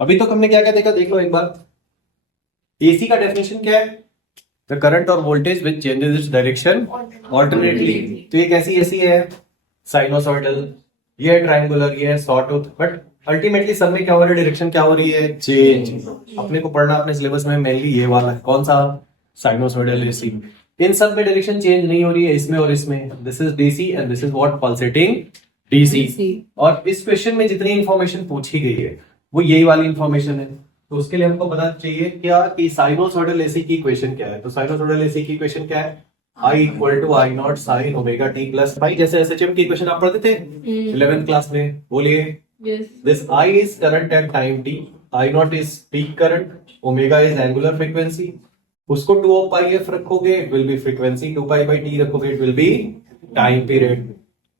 अभी तक हमने क्या क्या देखा, देख लो एक बार। एसी का डेफिनेशन क्या है? द करंट और वोल्टेज विच चेंजेस इट्स डायरेक्शन ऑल्टरनेटली। तो ये कैसी एसी है? साइनोसॉइडल। ये है ट्रायंगुलर, ये है सॉटूथ। बट अल्टीमेटली सब में क्या हो रहा है? डायरेक्शन क्या हो रही है? चेंज। अपने को पढ़ना अपने सिलेबस में मेनली ये वाला है। कौन सा? Sinusoidal AC. इन सब में डायरेक्शन चेंज नहीं हो रही है, इसमें और इसमें। This is DC and this is what? Pulsating DC. और इस क्वेश्चन में जितनी इंफॉर्मेशन पूछी गई है वो यही वाली इंफॉर्मेशन है। तो उसके लिए हमको पता चाहिए क्या कि साइनोसॉइडल एसी की इक्वेशन क्या है। तो साइनोसॉइडल एसी की इक्वेशन क्या है? I equal to I not sine omega t plus phi. जैसे एसएचएम की इक्वेशन आप पढ़ते थे 11th क्लास में। बोलिए। This I is current at time t, I naught is peak current, omega is angular frequency. उसको 2 पाई एफ रखोगे it will be frequency, 2 pi by T रखोगे it will be time period.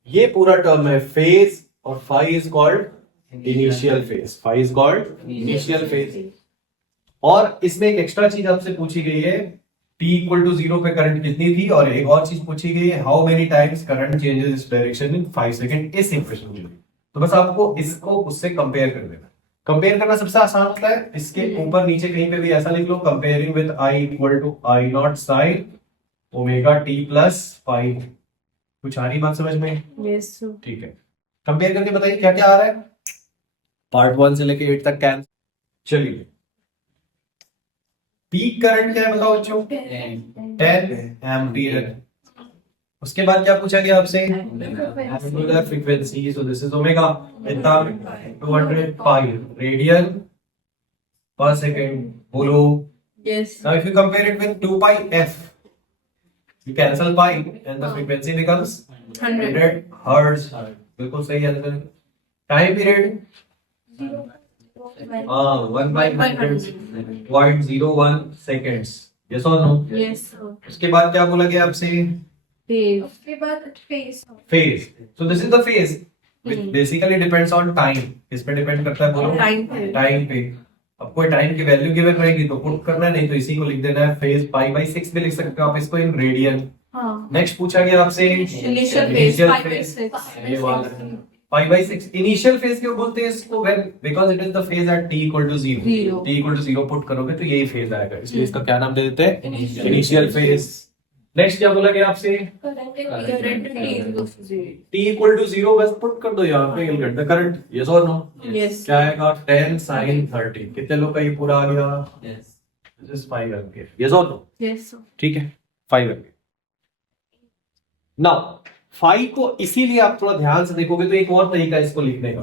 ये पूरा term है phase, और phi is called initial phase. Phi is called initial phase. और इसमें एक एक्स्ट्रा चीज आपसे पूछी गई है, t इक्वल टू 0 पे करंट कितनी थी, और एक और चीज पूछी गई है, how many times current changes its direction in 5 second. इस इक्वेशन में तो बस आपको इसको उससे कंपेयर कर देना। कंपेयर करना सबसे आसान होता है। इसके ऊपर नीचे कहीं पे भी ऐसा लिख लो, comparing with I equal to I not sine omega t plus phi. कुछ आ रही बात समझ में? यस। ठीक है, कंपेयर करके बताइए क्या क्या आ रहा है। पार्ट 1 से लेके 8 तक क्या। चलिए, पीक करंट क्या है बताओ बच्चों? 10 एम्पियर। उसके बाद क्या पूछा गया आपसे? Angular frequency. So this is omega. इतना 200 पाई रेडियन पर सेकंड। बोलो। Yes. Now if you compare it with 2 pi F, you cancel pi and the frequency becomes 100 hertz. बिल्कुल सही answer. Time period 1 by 100.01 seconds. Yes or no? Yes. उसके बाद क्या बोला गया आपसे? उसके बाद face. Phase. So this is the phase which basically depends on time. किस पे डिपेंड करता है बोलो? Time पे। टाइम पे। अब कोई टाइम की वैल्यू गिवन रहेगी तो पुट करना है, नहीं तो इसी को लिख देना है। फेज पाई बाई 6 भी लिख सकते हो आप इसको इन रेडियन। नेक्स्ट पूछा गया आपसे इनिशियल फेज Initial 5/6। ये वाला पाई बाई 6। इनिशियल फेज क्यों बोलते हैं इसको? When because it is the phase at t equal to 0। t equal to 0 put करोगे तो यही फेज आएगा, इसलिए इसका क्या नाम दे देते हैं? Initial phase. नेक्स्ट क्या बोला गया आपसे? करंट t इक्वल टू 0 बस पुट कर दो यहाँ पे, you'll get the current. Yes or no? Yes. क्या आएगा? 10 sin 30। कितने लोग का ये पूरा आ गया? This is 5 ampere. Yes or no? Yes. ठीक है, 5 एम्पियर। नाउ फाई को इसीलिए आप थोड़ा ध्यान से देखोगे तो एक और तरीका है इसको लिखने का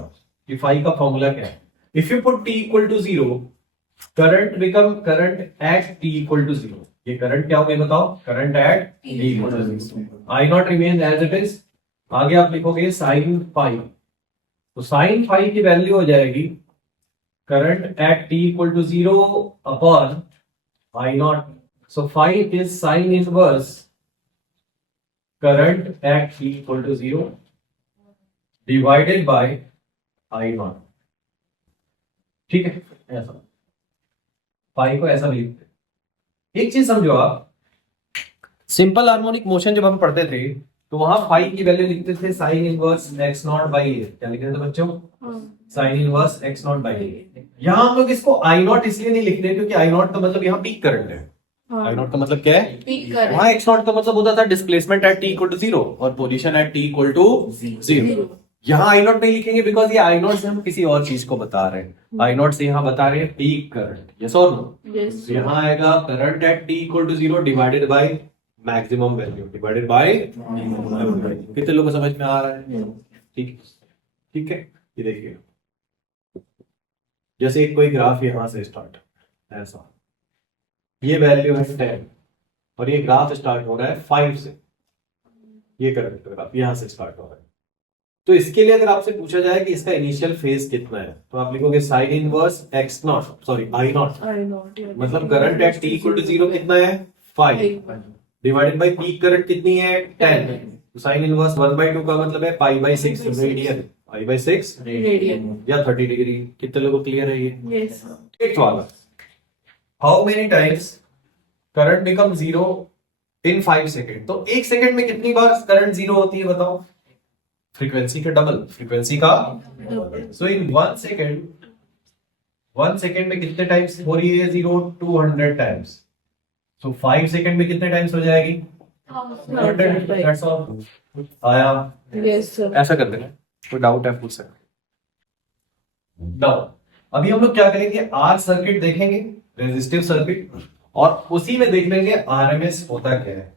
कि फाई का फॉर्मूला क्या है। If you put t equal to 0, current become current at t equal to 0। ये करंट क्या हो गया बताओ? Current at t equal to 0। I nought remain as it is. आगे आप लिखोगे साइन फाई। तो साइन फाई की वैल्यू हो जाएगी current at t equal to 0 upon I nought. So phi is sine inverse current at t equal to 0 divided by I naught। ठीक है, ऐसा पाई को ऐसा लिखते। एक चीज समझो आप, सिंपल हार्मोनिक मोशन जब हम पढ़ते थे तो वहां फाई की वैल्यू लिखते थे sine inverse x naught by A. क्या लिखते थे बच्चों? Sine inverse x naught by A. यहां हम लोग इसको I नॉट इसलिए नहीं लिख रहे क्योंकि I नॉट का मतलब यहाँ पीक करंट है। आई नॉट का मतलब क्या है? वहां एक्स नॉट का मतलब होता था displacement at t equal to 0 और position at t equal to 0। यहाँ आई नॉट नहीं लिखेंगे बिकॉज ये आई नॉट से हम किसी और चीज को बता रहे हैं। आई नॉट से यहाँ बता रहे हैं पीक करंट। यस और नो? यस। यहाँ आएगा current at t equal to 0 divided by maximum value divided by. कितने लोगों को समझ में आ रहा है? ठीक, ठीक है। ये देखिए, जैसे कोई ग्राफ यहाँ से स्टार्ट ऐसा, ये वैल्यू है 10 और ये ग्राफ स्टार्ट हो रहा है 5 से। ये करंट ग्राफ यहां से स्टार्ट हो रहा है। तो इसके लिए अगर आपसे पूछा जाए कि इसका इनिशियल फेज कितना है तो आप लिखोगे sine inverse x naught sorry I naught. मतलब current at t equal to 0 कितना है? 5 डिवाइडेड बाय पीक करंट कितनी है? 10। तो साइन इनवर्स 1/2 का मतलब है pi by 6 radian. Pi by 6 radian या 30 डिग्री। कितने लोगों को क्लियर है ये? यस। एक वाला, how many times current become 0 in 5 second. तो 1 सेकेंड में कितनी बार करंट 0 होती है बताओ? फ्रीक्वेंसी का डबल, फ्रीक्वेंसी का। सो इन 1 सेकेंड 1 सेकेंड में कितने टाइम्स हो रही है 0 200 टाइम्स, तो 5 सेकेंड में कितने टाइम्स हो जाएगी 100, that's all. आया, Yes, sir. ऐसा कर देना, कोई डाउट है पूछ सकते। डाउट, अभी हम लोग क्या करेंगे, आर सर्किट देखेंगे, रेजिस्टिव सर्किट, और उसी में देख लेंगे आरएमएस होता क्या है,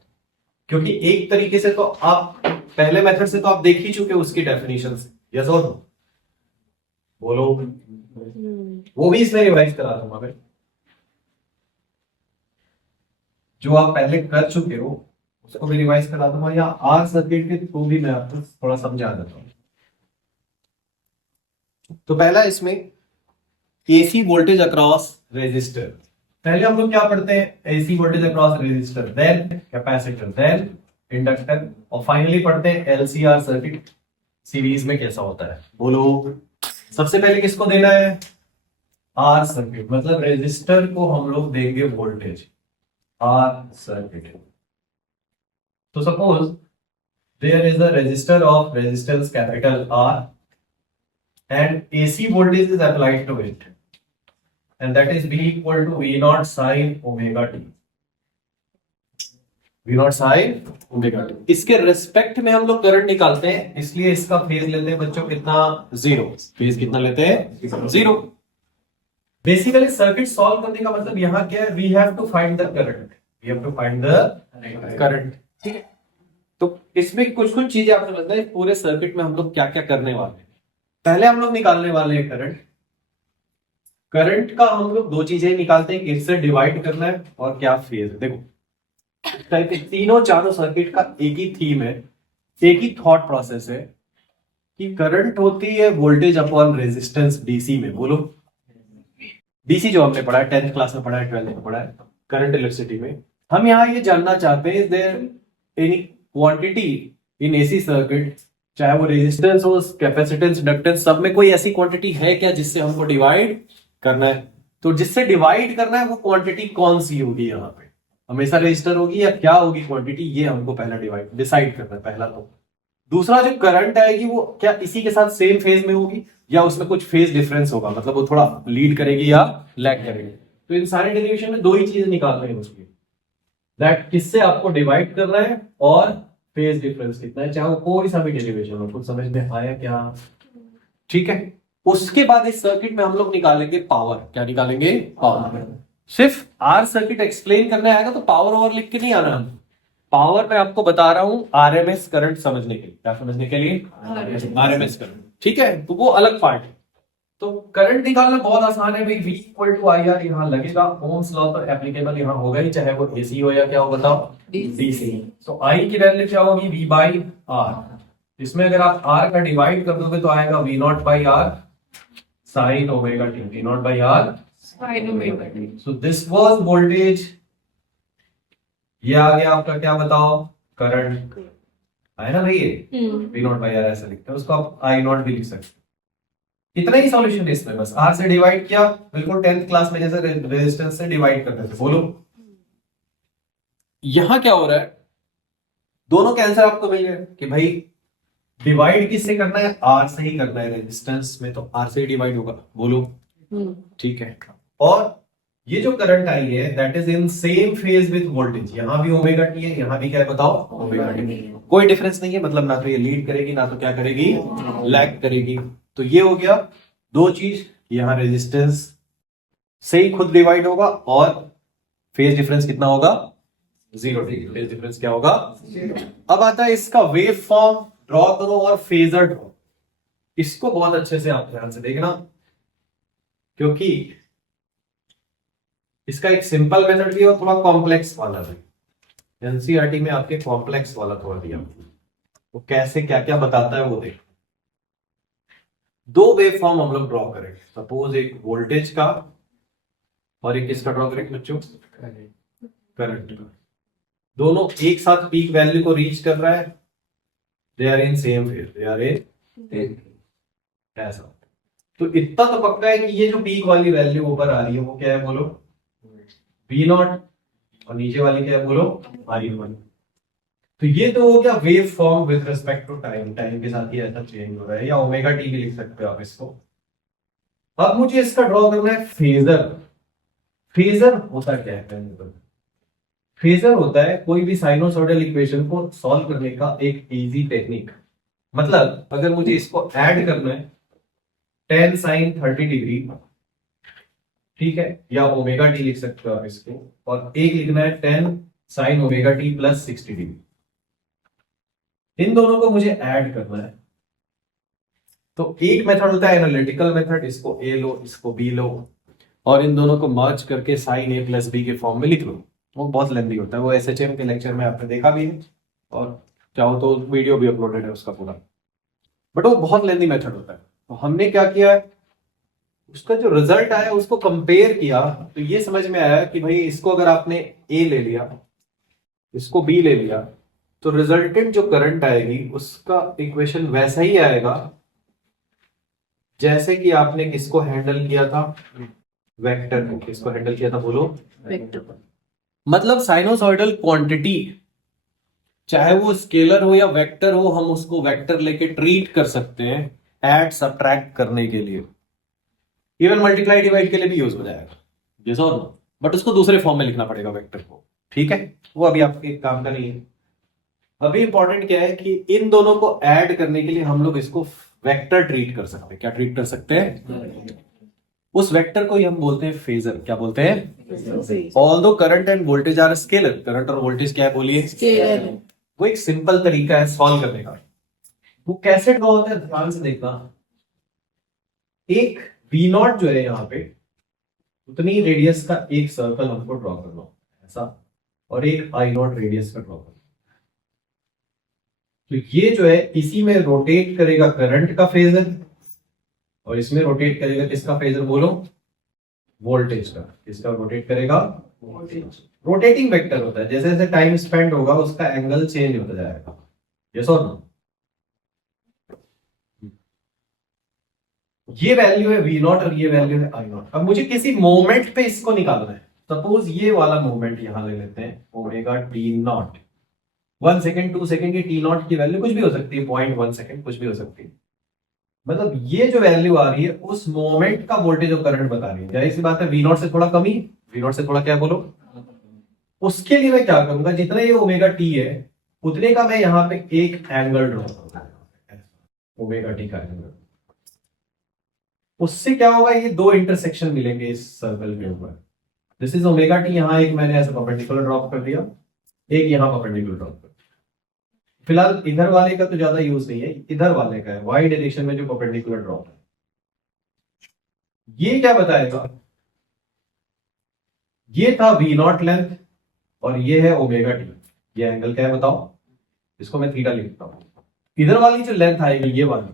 क्योंकि एक तरीके से तो आप पहले मेथड से तो आप देख ही चुके हो उसकी डेफिनेशन से, यस और नो, बोलो, वो भी इसमें रिवाइज करा दूंगा मैं, जो आप पहले कर चुके हो उसको भी रिवाइज करा दूंगा, या आर सर्किट के थ्रू भी मैं आपको थोड़ा समझा देता हूं। तो पहला इसमें एसी वोल्टेज अक्रॉस रेजिस्टर, पहले हम लोग क्या पढ़ते हैं, AC voltage across resistor, then capacitor, then inductor, और फाइनली पढ़ते हैं एलसीआर सर्किट सीरीज में कैसा होता है, बोलो। सबसे पहले किसको देना है, आर सर्किट, मतलब रेजिस्टर को हम लोग देंगे वोल्टेज, आर सर्किट। तो suppose there is a resistor of resistance capital R and AC voltage is applied to it, and that is V equal to V naught sin omega t, V naught sin omega t। इसके respect में हम लोग current निकालते हैं, इसलिए इसका phase लेते हैं बच्चों कितना, 0, फेज कितना लेते हैं 0। बेसिकली सर्किट सॉल्व करने का मतलब यहाँ क्या है, we have to find the current, we have to find the current, ठीक है। तो इसमें कुछ कुछ चीजें आप समझना है, पूरे सर्किट में हम लोग क्या क्या करने वाले हैं। पहले हम लोग निकालने वाले हैं करंट, करंट का हम लोग दो चीजें निकालते हैं, किससे डिवाइड करना है और क्या फेज है। देखो तीनों चारों सर्किट का एक ही थीम है, एक ही थॉट प्रोसेस है कि करंट होती है वोल्टेज अपॉन रेजिस्टेंस डीसी में, बोलो डीसी जो हमने पढ़ा है 10th क्लास में पढ़ा है, 12th में पढ़ा है, करंट इलेक्ट्रिसिटी में। हम यहाँ ये जानना चाहते हैं, is there any quantity in AC circuit, चाहे वो रेजिस्टेंस हो, कैपेसिटेंस, इंडक्टेंस, सब में कोई ऐसी क्वांटिटी है क्या जिससे हमको डिवाइड करना है। तो जिससे डिवाइड करना है वो क्वांटिटी कौन सी होगी, यहाँ पे हमेशा रेजिस्टर होगी या क्या होगी क्वांटिटी, ये हमको पहला डिसाइड करना है पहला। तो दूसरा जो करंट आएगी वो क्या इसी के साथ सेम फेज में होगी या उसमें कुछ फेज डिफरेंस होगा, मतलब वो थोड़ा लीड करेगी या लैग करेगी। तो इन सारे डेरिवेशन में दो ही चीजें निकालनी है उसकी, दैट किससे आपको डिवाइड करना है और फेज डिफरेंस कितना है, चाहे वो कोई सा भी डेरिवेशन हो। कुछ समझ में आया क्या, ठीक है। उसके बाद इस सर्किट में हम लोग निकालेंगे पावर, क्या निकालेंगे, पावर। सिर्फ आर सर्किट एक्सप्लेन करने आएगा तो पावर ओवर लिख के नहीं आना, पावर मैं आपको बता रहा हूं आरएमएस करंट समझने के लिए, क्या समझने के लिए, आरएमएस करंट, ठीक है। तो वो अलग पार्ट है। तो करंट निकालना बहुत आसान है भाई, V equal to I R यहाँ लगेगा, ओम्स लॉ तो एप्लीकेबल यहाँ होगा ही, चाहे वो एसी हो या क्या हो बताओ, डीसी। तो आई की वैल्यू क्या होगी, V बाई आर। इसमें अगर आप आर का डिवाइड कर दोगे तो आएगा V nought by R sine omega t, V nought by R Sin omega t. So this was voltage, ये आ गया आपका क्या बताओ, करंट है ना भाई, V नॉट बाई आर ऐसा लिखते हैं, उसको आप आई नॉट भी लिख सकते हैं। इतना ही सॉल्यूशन है इसमें, बस आर से डिवाइड किया, बिल्कुल 10th क्लास में जैसे रेजिस्टेंस से डिवाइड करते थे। बोलो यहां क्या हो रहा है, दोनों के आंसर आपको मिल गए कि भाई डिवाइड किससे करना है, आर से ही करना है, रेजिस्टेंस में तो आर से ही डिवाइड होगा, बोलो ठीक है। और ये जो करंट आई है that is in same phase with voltage, यहां भी ओमेगा टी है, यहां भी क्या है बताओ, ओमेगा टी, कोई डिफरेंस नहीं है, मतलब ना तो ये लीड करेगी ना तो क्या करेगी, लैग करेगी। तो ये हो गया दो चीज, यहां रेजिस्टेंस से ही खुद डिवाइड होगा और फेज डिफरेंस कितना होगा, 0 डिग्री, फेज डिफरेंस क्या होगा, 0। अब आता है इसका वेव फॉर्म ड्रॉ करो और फेजर ड्रॉ, इसको बहुत अच्छे से आप ध्यान से देखना, क्योंकि इसका एक सिंपल मेथड भी है और थोड़ा कॉम्प्लेक्स वाला भी, एनसीईआरटी में आपके कॉम्प्लेक्स वाला थोड़ा दिया, वो कैसे क्या क्या बताता है वो देखो। दो वेव फॉर्म हम लोग ड्रॉ करेंगे, सपोज एक वोल्टेज का और एक किसका ड्रॉ करेंगे बच्चों, करंट का। दोनों एक साथ पीक वैल्यू को रीच कर रहा है, they are in same phase, they are in ऐसा। तो इतना तो पक्का है कि ये जो पीक वाली वैल्यू ऊपर आ रही है वो क्या है बोलो, V नॉट, और नीचे वाली क्या है बोलो, I1। तो ये तो हो गया wave form with respect to time, time के साथ ही ऐसा चेंज हो रहा है, या ओमेगा टी भी लिख सकते हो आप इसको। अब मुझे इसका ड्रॉ करना है फेजर। फेजर होता क्या है? फेजर होता है कोई भी साइनोसॉइडल इक्वेशन को सॉल्व करने का एक इजी टेक्निक। मतलब अगर मुझे इसको ऐड करना है tan sin 30 डिग्री, ठीक है, या ओमेगा टी लिख सकते हो आप इसको, और एक लिखना है tan sin omega t plus 60 degree. इन दोनों को मुझे ऐड करना है। तो एक मेथड होता है एनालिटिकल मेथड, इसको ए लो, इसको बी लो, और इन दोनों को मर्ज करके साइन ए प्लस बी के फॉर्म में लिख लो। वो बहुत लेंदी होता है, वो एसएचएम के लेक्चर में आपने देखा भी है, और चाहो तो वीडियो भी अपलोडेड है उसका पूरा, बट वो बहुत लेंदी मेथड होता है। तो हमने क्या किया है, उसका जो रिजल्ट आया उसको कंपेयर किया, तो ये समझ में आया कि भाई इसको अगर आपने ए ले लिया, इसको बी ले लिया, तो रिजल्टेंट जो करंट आएगी उसका इक्वेशन वैसा ही आएगा जैसे कि आपने किसको हैंडल किया था, वेक्टर को। किसको हैंडल किया था बोलो? वेक्टर। मतलब साइनोसॉइडल क्वांटिटी चाहे वो स्केलर हो या वेक्टर हो, हम उसको वेक्टर लेके ट्रीट कर सकते हैं ऐड सब्ट्रैक्ट करने के लिए। इवन मल्टीप्लाई डिवाइड के लिए भी यूज हो जाएगा, यस और नो, बट उसको दूसरे फॉर्म में लिखना पड़ेगा वेक्टर को, ठीक है, वो अभी आपके काम का नहीं है। अभी इंपॉर्टेंट क्या है कि इन दोनों को ऐड करने के लिए हम लोग इसको वेक्टर ट्रीट कर सकते हैं। क्या ट्रीट कर सकते हैं? उस वेक्टर को ही हम बोलते हैं फेजर। क्या बोलते हैं? Although current and voltage are scalar, current और वोल्टेज क्या है बोलिए? स्केलर। वो एक सिंपल तरीका है सॉल्व करने का। वो कैसे ड्रॉ होता है ध्यान से देखना। एक V नॉट जो है यहाँ पे, उतनी रेडियस का एक सर्कल हमको ड्रॉ करना ऐसा, और एक I नॉट रेडियस का ड्रॉ करना। तो ये जो है इसी में रोटेट करेगा करंट का फेजर, और इसमें रोटेट करेगा किसका फेजर बोलो? वोल्टेज का। किसका रोटेट करेगा? वोल्टेज। रोटेटिंग वेक्टर होता है, जैसे जैसे टाइम स्पेंड होगा उसका एंगल चेंज होता जाएगा, यस और नो। ये वैल्यू है V नॉट और ये वैल्यू है I नॉट। अब मुझे किसी मोमेंट पे इसको निकालना है। सपोज ये वाला मोमेंट यहां ले लेते हैं, omega T not. 1 second 2 second की टी नॉट की वैल्यू कुछ भी हो सकती है, 0.1 सेकेंड कुछ भी हो सकती है। मतलब ये जो वैल्यू आ रही है उस मोमेंट का वोल्टेज और करंट बता रही है। जाहिर सी बात है V नॉट से थोड़ा कम ही, V नॉट से थोड़ा क्या बोलो। उसके लिए मैं क्या करूंगा, जितना ये ओमेगा टी है उतने का मैं यहाँ पे एक एंगल ड्रॉ करूंगा, ओमेगा टी का एंगल। उससे क्या होगा, ये दो इंटरसेक्शन मिलेंगे इस सर्कल के ऊपर। दिस इज ओमेगा टी, यहाँ एक मैंने ऐसा परपेंडिकुलर ड्रॉप कर दिया, एक यहाँ परपेंडिकुलर ड्रॉप कर। फिलहाल इधर वाले का तो ज्यादा यूज नहीं है, इधर वाले का है, वाई डायरेक्शन में जो परपेंडिकुलर ड्रॉप है। ये क्या बताएगा, ये था V नॉट लेंथ और ये है ओमेगा टी। ये एंगल क्या है बताओ? इसको मैं थीटा लिखता हूं। इधर वाली जो लेंथ आएगी ये वाली,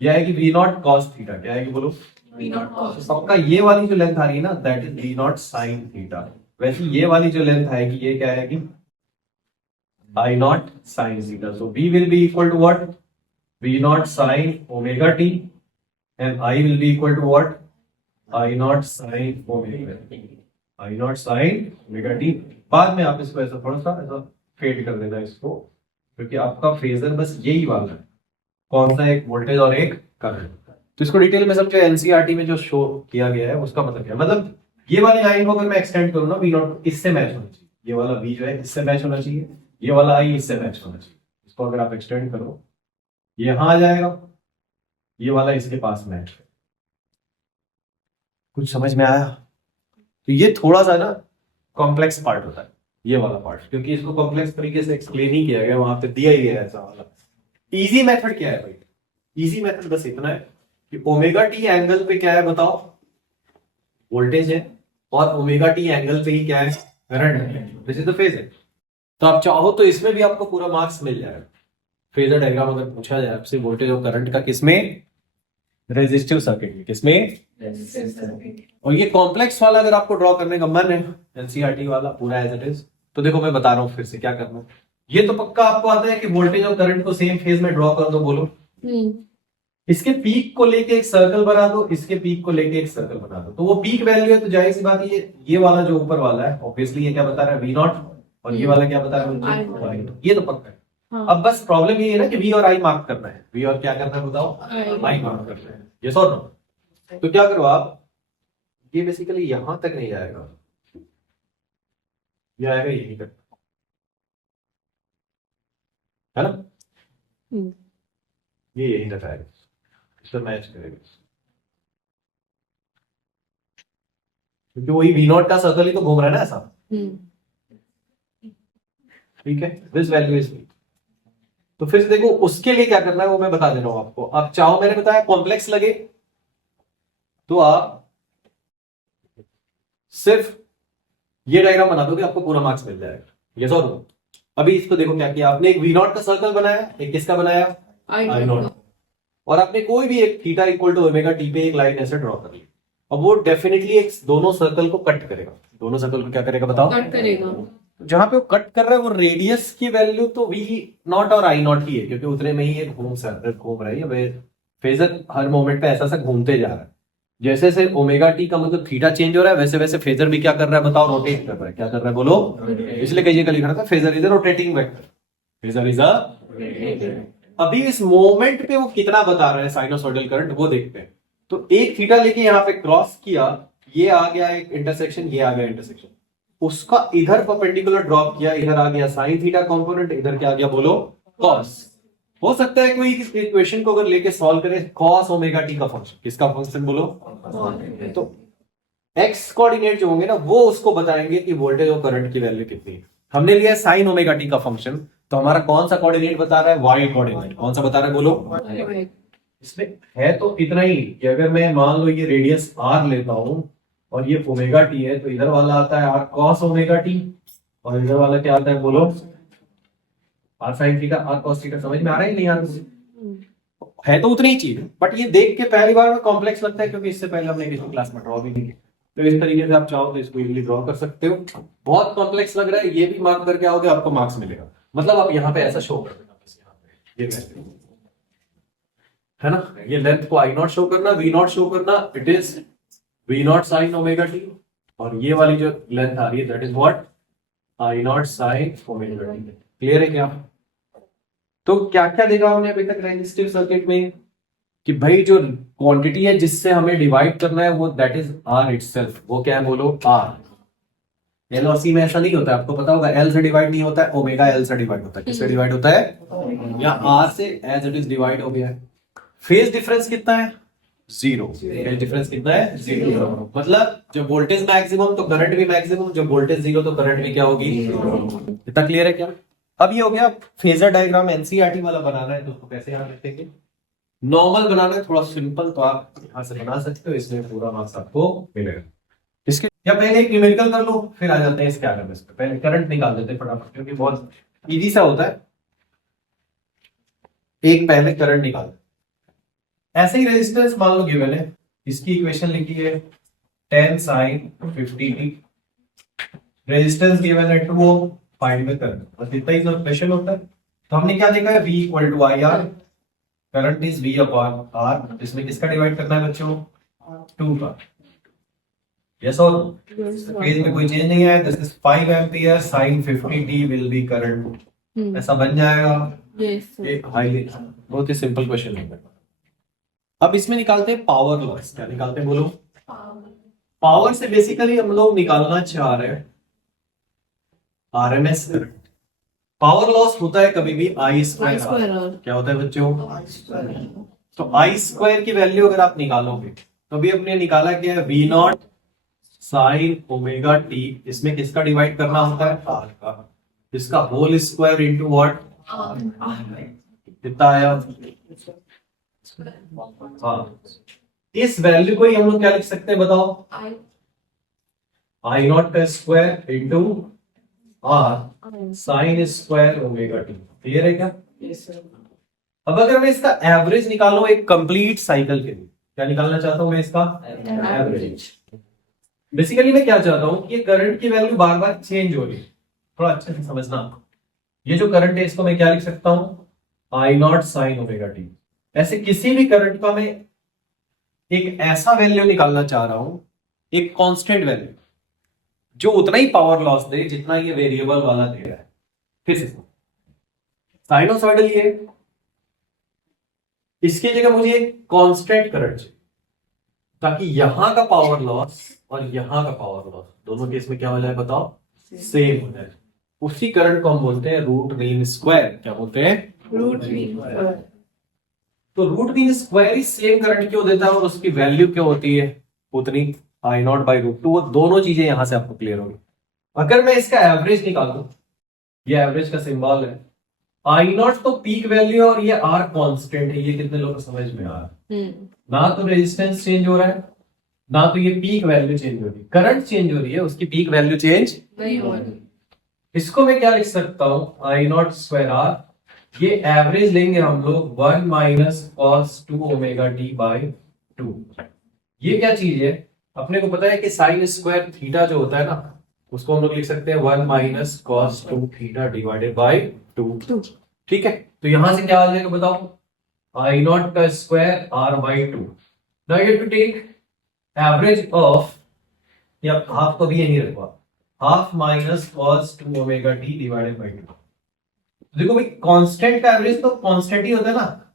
ये आएगी V नॉट कॉस थीटा। क्या आएगी बोलो? V not cos. सबका ये वाली जो लेंथ आ रही है ना, that is V not sine theta. वैसे ये वाली जो लेंथ आएगी ये क्या आएगी? I not sine theta. So V will be equal to what? V not sine omega T and I will be equal to what? I not sine omega T. I not sine omega T. बाद में आप इसको ऐसा थोड़ा सा ऐसा fade कर देना इसको, क्योंकि आपका फेजर बस यही वाला है। कौन सा? एक वोल्टेज और एक करंट। तो इसको डिटेल में समझो, एनसीईआरटी में जो शो किया गया है उसका मतलब क्या है। मतलब ये वाली लाइन को अगर मैं एक्सटेंड करूँ ना, V नॉट इससे मैच होना चाहिए, ये वाला V जो है इससे मैच होना चाहिए, ये वाला I इससे मैच होना चाहिए। इसको अगर आप एक्सटेंड करो ये यहां आ जाएगा, ये वाला इसके पास मैच है। कुछ समझ में आया? तो ये थोड़ा सा ना कॉम्प्लेक्स पार्ट होता है ये वाला पार्ट, क्योंकि इसको कॉम्प्लेक्स तरीके से एक्सप्लेन ही किया गया, वहां पे दिया ही गया है ऐसा वाला। इजी मेथड क्या है भाई? इजी मेथड बस इतना है कि ओमेगा टी एंगल पे क्या है बताओ? वोल्टेज है, और ओमेगा टी एंगल पे ही क्या है? करंट है। This is the phasor. तो आप चाहो तो इसमें भी आपको पूरा मार्क्स मिल जाएगा। फेजर डायग्राम अगर पूछा जाए आपसे वोल्टेज और करंट का, किसमें? रेजिस्टिव सर्किट में। किसमें? और ये कॉम्प्लेक्स वाला अगर आपको ड्रॉ करने का मन है, एनसीईआरटी वाला पूरा एज इट इज, तो देखो मैं बता रहा हूं फिर से क्या करना है। ये तो पक्का आपको आता है कि वोल्टेज और करंट को सेम फेज में ड्रॉ कर दो, बोलो। इसके पीक को लेके एक सर्कल बना दो, इसके पीक को लेके एक सर्कल बना दो। तो वो पीक वैल्यू है, तो जाहिर सी बात है ये वाला जो ऊपर वाला है ऑब्वियसली ये क्या बता रहा है? V not. और ये वाला क्या बता रहा है? I not. ये तो पक्का है। हाँ। अब बस प्रॉब्लम ये है ना कि V और I मार्क करना है। V और क्या करना है बताओ? I मार्क करना है, यस और नो। तो क्या करो आप, ये बेसिकली यहां तक नहीं जाएगा, ये आएगा यहीं तक, है ना, हम्म, ये यहीं तक आएगा, इससे मैच करेगा, क्योंकि वही वी नॉट का सर्कल ही तो घूम रहा है ना ऐसा, हम्म, ठीक है, दिस वैल्यू इज, तो फिर से देखो उसके लिए क्या करना है वो मैं बता दे रहा हूं आपको। आप चाहो, मैंने बताया कॉम्प्लेक्स लगे तो आप सिर्फ ये डायग्राम बना दोगे, आपको पूरा मार्क्स मिल जाएगा, ये और नो। अभी इसको देखो क्या किया आपने, एक वी नॉट का सर्कल बनाया, एक किसका बनाया, आई नॉट, और आपने कोई भी एक theta equal to omega t पे एक लाइन ऐसे ड्रॉ कर ली, अब वो डेफिनेटली एक दोनों सर्कल को कट करेगा, दोनों सर्कल को क्या करेगा बताओ, कट करेगा। जहां पे वो कट कर रहा है वो रेडियस की वैल्यू तो वी नॉट और आई नॉट की है, क्योंकि उतने में ही ये घूम रहा है, ये फेजर हर मोमेंट पे ऐसा ऐसा घूमते जा रहा है, जैसे जैसे ओमेगा टी का मतलब थीटा चेंज हो रहा है, वैसे वैसे फेजर भी क्या कर रहा है बताओ, रोटेट कर रहा है, क्या कर रहा है बोलो, इसलिए कहीं का लिखा था phasor is a rotating vector, phasor is a, अभी इस मोमेंट पे वो कितना बता रहा है साइनोसॉइडल करंट वो देखते हैं। तो एक थीटा लेके यहाँ पे क्रॉस किया, ये आ गया एक इंटरसेक्शन, ये आ गया इंटरसेक्शन, उसका इधर परपेंडिकुलर ड्रॉप किया, इधर आ गया साइन थीटा कंपोनेंट, इधर क्या आ गया बोलो कॉस। हो सकता है कोई इस इक्वेशन को अगर लेके सॉल्व करे कॉस ओमेगा टी का फंक्शन, किसका फंक्शन बोलो, तो एक्स कोऑर्डिनेट जो होंगे ना वो उसको बताएंगे कि वोल्टेज और करंट की वैल्यू कितनी है। हमने लिया साइन ओमेगा टी का फंक्शन, तो हमारा कौन सा कोऑर्डिनेट बता रहा है, वाई कोऑर्डिनेट, कौन सा बता रहा है बोलो, इसमें है तो इतना ही कि अगर मैं मान लो ये रेडियस आर लेता हूं और ये ओमेगा टी है, तो इधर वाला आता है आर कॉस ओमेगा टी, और इधर वाला क्या आता है बोलो, R sine theta, R cos theta. समझ में आ रहा है नहीं आ रहा, है तो उतनी ही चीज, बट ये देख के पहली बार में कॉम्प्लेक्स लगता है, क्योंकि इससे पहले हमने किसी क्लास में ड्रॉ भी नहीं किया, तो इस तरीके से आप चाहो तो इसको इजीली ड्रॉ कर सकते हो। बहुत कॉम्प्लेक्स लग रहा है, ये भी मार्क करके आओगे आपको मार्क्स मिलेगा, मतलब आप यहाँ पे ऐसा शो कर देना, बस यहाँ पे ये वैल्यू है ना, ये लेंथ को आई नॉट शो करना, वी नॉट शो करना, it is V nought sine omega t, और ये वाली जो लेंथ आ रही है that is what, I not sine omega t. Clear है क्या? तो क्या क्या देखा हमने अभी तक रेजिस्टिव सर्किट में, कि भाई जो क्वांटिटी है जिससे हमें डिवाइड करना है वो दैट इज आर इटसेल्फ, वो क्या है बोलो आर। एल और सी में ऐसा नहीं होता है, आपको पता होगा, एल से डिवाइड नहीं होता है, ओमेगा एल से डिवाइड होता है, किससे डिवाइड होता है, या आर से एज इट इज डिवाइड हो गया है। फेज डिफरेंस कितना है, जीरो, फेज डिफरेंस कितना है, जीरो, मतलब जब वोल्टेज मैक्सिमम तो करंट भी मैक्सिमम, जब वोल्टेज जीरो तो करंट भी क्या होगी, इतना क्लियर है क्या? अब ये हो गया फेजर डायग्राम, एनसीईआरटी वाला बनाना है तो उसको कैसे याद रखेंगे, नॉर्मल बनाना है थोड़ा सिंपल, तो आप यहां से बना सकते हो, इसमें पूरा मार्क्स आपको मिलेगा। इसके या पहले एक न्यूमेरिकल कर लो, फिर आ जाते हैं इसके आगे में, पहले करंट निकाल देते हैं फटाफट, क्योंकि बहुत इजी सा होता है, एक पहले करंट निकाल। ऐसे ही रेजिस्टेंस मान लो गिवन है, इसकी इक्वेशन लिखी है 10 sin 50t, रेजिस्टेंस गिवन है 2 ओम, फाइंड द करंट, बस इतना ही तो क्वेश्चन होता है। तो हमने क्या देखा है, V equal to I R, current is V upon R, इसमें किसका डिवाइड करना है बच्चों, 2 का, यस और फेज में कोई चेंज नहीं है, this is 5 ampere sin 50t will be current, ऐसा बन जाएगा। ये हाईली बहुत ही सिंपल क्वेश्चन है। अब इसमें निकालते हैं पावर लॉस, क्या निकालते हैं बोलो, पावर से बेसिकली हम लोग निकालना चाह रहे हैं आरएमएस करंट। पावर लॉस होता है कभी भी आई स्क्वायर, क्या होता है बच्चों, तो आई स्क्वायर की वैल्यू अगर आप निकालोगे, तो अभी हमने निकाला क्या है, V nought sine omega t, इसमें किसका डिवाइड करना होता है, आर का, इसका होल स्क्वायर इंटू व्हाट, कितना आया, हाँ, इस वैल्यू को ही हम लोग क्या लिख सकते हैं बताओ, आई नॉट का square into R sine square omega t. Clear है क्या? अब अगर मैं इसका एवरेज निकालू एक कंप्लीट साइकिल के लिए, क्या निकालना चाहता हूं मैं इसका एवरेज। बेसिकली मैं क्या चाहता हूं कि ये करंट की वैल्यू बार बार चेंज हो रही है, थोड़ा अच्छे से समझना। ये जो करंट है इसको मैं क्या लिख सकता हूं, आई नॉट साइन ओमेगा टी। ऐसे किसी भी करंट का मैं एक ऐसा वैल्यू निकालना चाह रहा हूं, एक कांस्टेंट वैल्यू जो उतना ही पावर लॉस दे जितना ये वेरिएबल वाला दे रहा है। फिर से साइनोसॉइडल ये, इसकी जगह मुझे एक कांस्टेंट करंट चाहिए, ताकि यहां का पावर लॉस और यहां का पावर लॉस दोनों केस में क्या हो जाए बताओ, सेम हो जाए। उसी करंट को हम बोलते हैं रूट मीन स्क्वायर। क्या बोलते हैं? Root mean. तो रूट मीन स्क्वायर ही सेम करंट क्यों देता है और उसकी वैल्यू क्यों होती है उतनी, आई नॉट बाई रूट टू। वो दोनों चीजें यहां से आपको क्लियर होगी। अगर मैं इसका एवरेज निकालूं, ये एवरेज का सिंबल है, आई नॉट तो पीक वैल्यू है और ये आर कांस्टेंट है। ये कितने लोगों को समझ में आ रहा है? ना तो रेजिस्टेंस चेंज हो रहा है, ना तो ये पीक वैल्यू चेंज हो रही है। करंट चेंज हो रही है, उसकी पीक वैल्यू चेंज नहीं हो रही। इसको मैं क्या लिख सकता हूं, आई नॉट स्क्वायर आर। ये एवरेज लेंगे हम लोग 1 minus cos 2 omega T by 2। ये क्या चीज है? अपने को पता है कि साइन स्क्वायर थीटा जो होता है ना, उसको हम लोग लिख सकते हैं 1 minus cos 2 theta divided by 2। ठीक है, तो यहां से क्या आ जाएगा बताओ, आई नॉट का square R by 2। Now you to take average of, या हाफ को भी यही रखवा, half minus cos 2 omega t divided by 2। देखो भाई, कांस्टेंट का एवरेज तो कांस्टेंट ही होता है ना।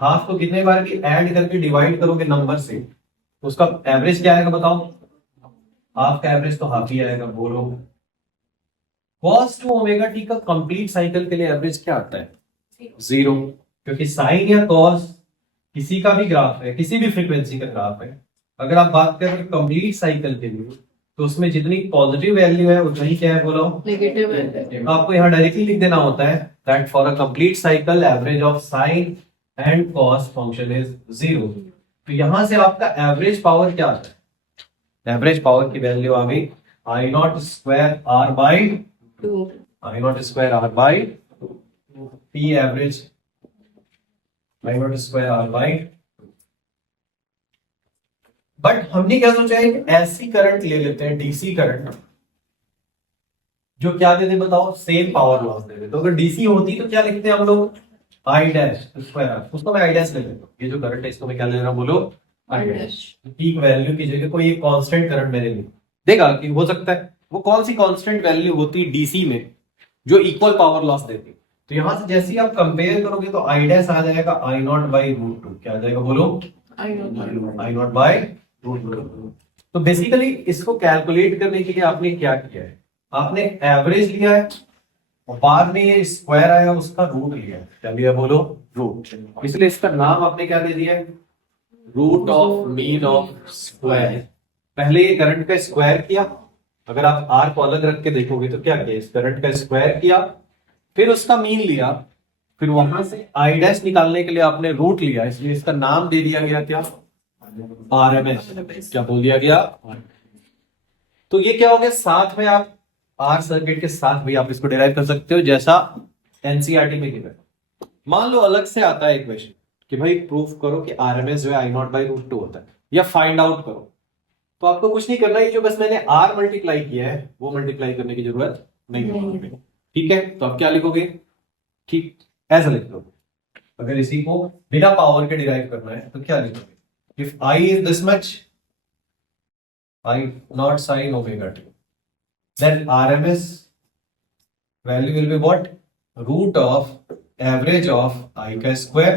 हाफ को कितने बार भी ऐड करके डिवाइड करोगे नंबर से, तो उसका एवरेज क्या आएगा बताओ? हाफ का एवरेज तो हाफ ही आएगा। बोलो, cos 2 ओमेगा टी का कंप्लीट साइकिल के लिए एवरेज क्या आता है? 0। क्योंकि साइन या cos किसी का भी ग्राफ है, किसी भी फ्रीक्वेंसी का ग्राफ है, अगर आप बात करें कंप्लीट साइकिल के लिए, तो उसमें जितनी पॉजिटिव वैल्यू है उतना ही क्या है बोलो, नेगेटिव है। आपको यहाँ डायरेक्टली लिख देना होता है that for a complete cycle average of sine and cos function is 0। तो यहां से आपका एवरेज पावर क्या आता है? एवरेज पावर की वैल्यू आ गई I naught square R by 2। I naught square R by P average, I naught square R by. But हमने क्या सोचा है, एक ऐसी करंट ले लेते हैं, डीसी करंट, जो क्या देते बताओ, सेम पावर लॉस देते। तो अगर डीसी होती तो क्या लिखते हैं हम लोग, आई डैश स्क्वायर आर। उसको मैं आई डैश ले लेता हूँ। ये जो करंट है इसको मैं क्या ले रहा हूँ बोलो, आई डैश। पीक वैल्यू की जगह कोई एक कांस्टेंट करंट मेरे लिए देगा कि हो सकता है वो कौन सी कांस्टेंट वैल्यू होती डीसी में जो इक्वल पावर लॉस देती। तो यहां से जैसे ही आप कंपेयर करोगे तो आई डैश आ जाएगा आई नॉट बाई रूट 2। क्या आ जाएगा बोलो, आई आई नॉट बाई रूट 2। तो बेसिकली इसको कैलकुलेट करने के लिए आपने क्या किया है, आपने एवरेज लिया है और बाद में ये स्क्वायर आया उसका रूट लिया है। क्या लिया बोलो, रूट। इसलिए इसका नाम आपने क्या दे दिया है, root of mean of square. पहले ये करंट का स्क्वायर किया, अगर आप आर को अलग रख के देखोगे तो क्या किया, इस करंट का स्क्वायर किया, फिर उसका मीन लिया, फिर वहां से आई डैश निकालने के लिए आपने रूट लिया, इसलिए इसका नाम दे दिया गया क्या, आरएमएस। क्या बोल दिया गया। तो ये क्या हो गया, साथ में आप आर सर्किट के साथ भी आप इसको डिराइव कर सकते हो जैसा एनसीईआरटी में गिवन। मान लो अलग से आता है इक्वेशन कि भाई प्रूफ करो कि आरएमएस जो है आई नॉट बाई रूट 2 होता है, या फाइंड आउट करो, तो आपको कुछ नहीं करना है, जो बस मैंने आर मल्टीप्लाई किया है वो मल्टीप्लाई करने की जरूरत नहीं है। ठीक है, तो आप क्या लिखोगे, ठीक ऐसा लिख लो। अगर इसी को बिना पावर के डिराइव करना है तो क्या लिखोगे, if I is this much, I not sine omega T, then RMS value will be what? Root of average of I का square,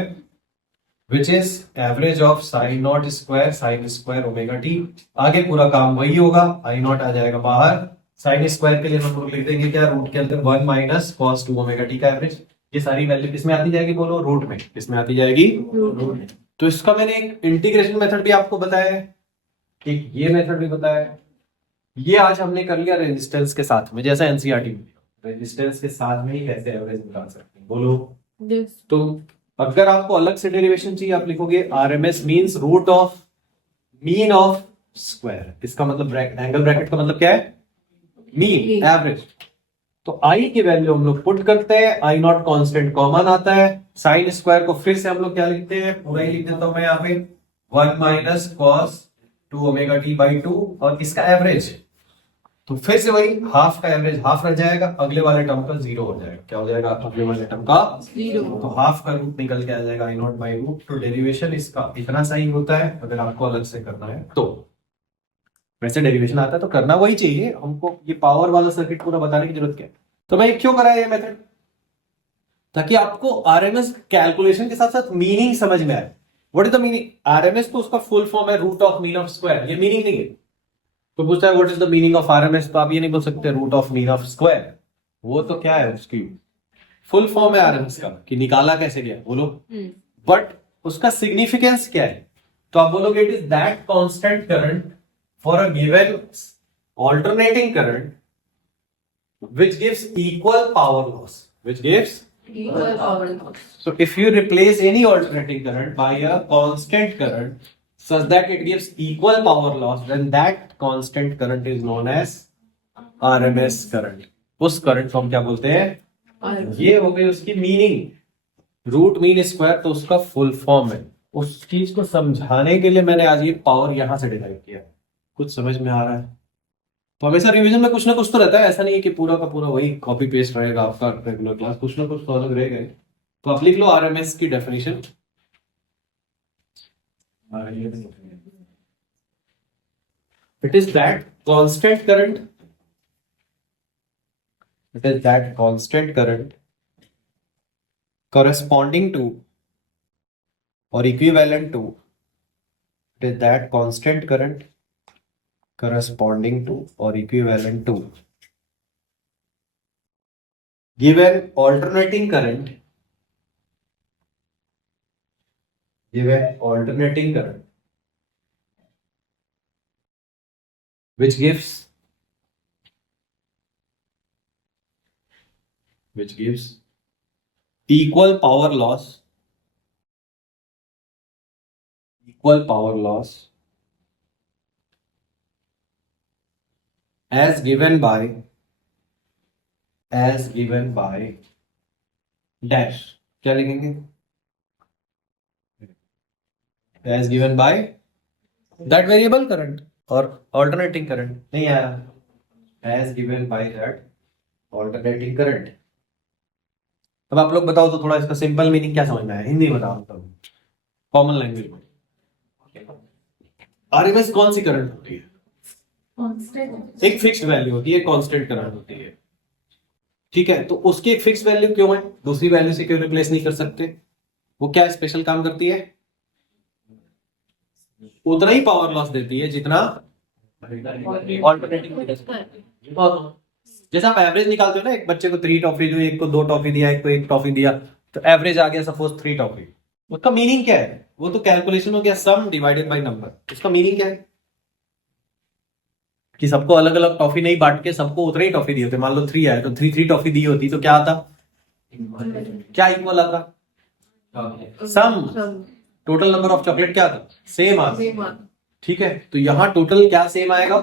which is average of sin naught square sin square omega t। आगे पूरा काम वही होगा, I naught आ जाएगा बाहर, sin square के लिए हम लोग लिख देंगे क्या, रूट के अंदर 1 माइनस cos 2 ओमेगा टी का एवरेज। ये सारी वैल्यू किसमें आती जाएगी बोलो, रूट में। किसमें आती जाएगी, रूट में। तो इसका मैंने एक इंटीग्रेशन मेथड भी आपको बताया है, एक ये मेथड भी बताया है। ये आज हमने कर लिया रेजिस्टेंस के साथ में, जैसा एनसीईआरटी में रेजिस्टेंस के साथ में ही कैसे एवरेज निकाल सकते हैं बोलो। तो अगर आपको अलग से डेरिवेशन चाहिए, आप लिखोगे RMS means root of mean of square. इसका मतलब एंगल ब्रैकेट का मतलब क्या है, मीन एवरेज। तो आई की वैल्यू हम लोग पुट करते हैं, आई नॉट कांस्टेंट कॉमन आता है, साइन स्क्वायर को फिर से हम लोग क्या लिखते हैं, पूरा ही लिख देता हूं मैं यहाँ पे 1 minus cos 2 omega T by 2, और इसका एवरेज तो फिर से वही हाफ का एवरेज हाफ रह जाएगा, अगले वाले टर्म का 0 हो जाएगा। क्या हो जाएगा, अगले वाले टर्म का 0। तो हाफ का रूट निकल के आ जाएगा आई नॉट बाई रूट। तो डेरिवेशन इसका इतना सही होता है अगर आपको अलग से करना है तो। वैसे डेरिवेशन आता है तो करना वही चाहिए, हमको ये पावर वाला सर्किट पूरा बताने की जरूरत क्या है। तो मैं क्यों कराया ये मेथड, ताकि आपको आरएमएस कैलकुलेशन के साथ साथ मीनिंग समझ में आए what is the meaning? RMS तो उसका फुल फॉर्म है root of mean of square, ये मीनिंग नहीं है। तो पूछता है what is the meaning of RMS, तो आप ये नहीं बोल सकते root of mean of square, वो तो क्या है उसकी फुल फॉर्म है आरएमएस का, कि निकाला कैसे गया बोलो। बट उसका सिग्निफिकेंस क्या है? तो आप बोलोगे it is that constant current for a given alternating current which gives equal power loss, which gives Equal power loss. so if you replace any alternating current by a constant current such that it gives equal power loss, then that constant current is known as RMS current. उस current को हम क्या बोलते हैं? ये हो गई उसकी मीनिंग। रूट मीन स्क्वायर तो उसका फुल फॉर्म है। उस चीज को समझाने के लिए मैंने आज ये पावर यहां से डिराइव किया। कुछ समझ में आ रहा है? तो हमेशा रिवीजन में कुछ ना कुछ तो रहता है, ऐसा नहीं है कि पूरा का पूरा वही कॉपी पेस्ट रहेगा आपका रेगुलर क्लास, कुछ ना कुछ तो अलग रहेगा। तो आप लिख लो आरएमएस की definition. It is that constant current, it is that constant current corresponding to or equivalent to, it is that constant current corresponding to or equivalent to given alternating current, given alternating current which gives equal power loss, equal power loss as given by dash, क्या लिखेंगे? as given by that variable current और alternating current नहीं आया, as given by that alternating current। अब आप लोग बताओ तो थोड़ा इसका सिंपल मीनिंग क्या समझ में आया? हिंदी में बताओ तब, कॉमन लैंग्वेज में। आरएमएस कौन सी करंट होती है? Constant. एक फिक्स्ड वैल्यू होती है, कांस्टेंट करंट होती है, ठीक है। तो उसकी एक फिक्स वैल्यू क्यों है? दूसरी वैल्यू से क्यों रिप्लेस नहीं कर सकते? वो क्या स्पेशल काम करती है? उतना ही पावर लॉस देती है जितना ऑल्टरनेटिव। जैसे आप एवरेज निकालते हो ना, एक बच्चे को 3 टॉफी दी, एक को 2 टॉफी दिया, एक को 1 टॉफी दिया, तो एवरेज आ गया सपोज 3 टॉफी। उसका मीनिंग क्या है? वो तो कैलकुलेशन हो गया, सम डिवाइडेड बाय नंबर। उसका मीनिंग क्या है? कि सबको अलग अलग टॉफी नहीं बांट के सबको उतने ही टॉफी दी होती। मान लो 3 आए तो 3 टॉफी दी होती तो क्या आता? क्या इक्वल आता? सम। टोटल नंबर ऑफ चॉकलेट क्या आता? सेम आता, ठीक है। तो यहाँ टोटल क्या सेम आएगा?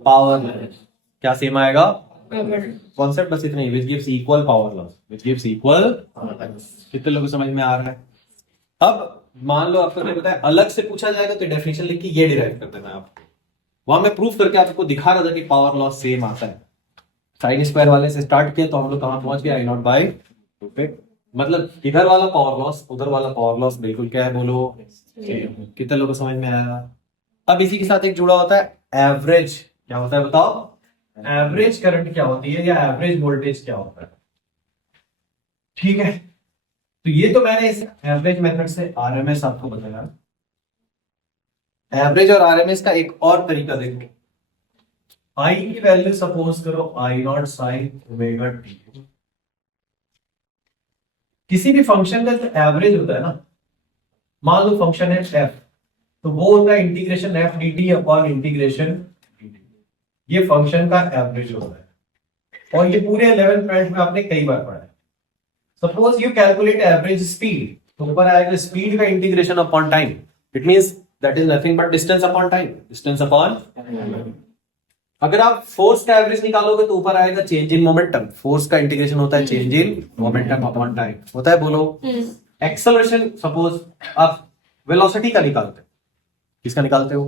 पावर। क्या सेम आएगा? कॉन्सेप्ट बस इतना ही, which gives equal power loss, which gives equal. कितने लोगों को समझ में आ रहा है? अब मान लो आपको नहीं बताया, अलग से पूछा जाएगा तो डेफिनेशन लिख के ये डिराइव कर देना है आपको। वहां मैं प्रूफ करके आपको दिखा रहा था कि पावर लॉस सेम आता है। साइन स्क्वायर वाले से स्टार्ट किया तो हम लोग कहां पहुंच गए? आई नॉट बाय, मतलब इधर वाला पावर लॉस उधर वाला पावर लॉस बिल्कुल क्या है बोलो? कितने लोगों को समझ में आया? अब इसी के साथ एक जुड़ा होता है एवरेज। क्या होता है बताओ? एवरेज करंट क्या होती है या एवरेज वोल्टेज क्या होता है, ठीक है। तो ये तो मैंने इस एवरेज मेथड से आरएमएस आपको बताया। एवरेज और आरएमएस का एक और तरीका देखो। आई की वैल्यू सपोज करो आई नॉट साइन ओमेगा टी। किसी भी फंक्शन का जो एवरेज होता है ना, मान लो फंक्शन है एफ, तो वो होता है integration F D T upon integration. ये फंक्शन का एवरेज होता है और ये पूरे 11th ट्वेल्थ में आपने कई बार पढ़ा है। Suppose you calculate average speed, तो ऊपर आएगा स्पीड का integration upon time. It means that is nothing but distance upon time, distance upon. अगर आप फोर्स का एवरेज निकालोगे तो ऊपर आएगा चेंज इन मोमेंटम। फोर्स का इंटीग्रेशन होता है change in momentum upon time, होता है बोलो। एक्सेलरेशन सपोज आप वेलोसिटी का निकालते हो, किसका निकालते हो?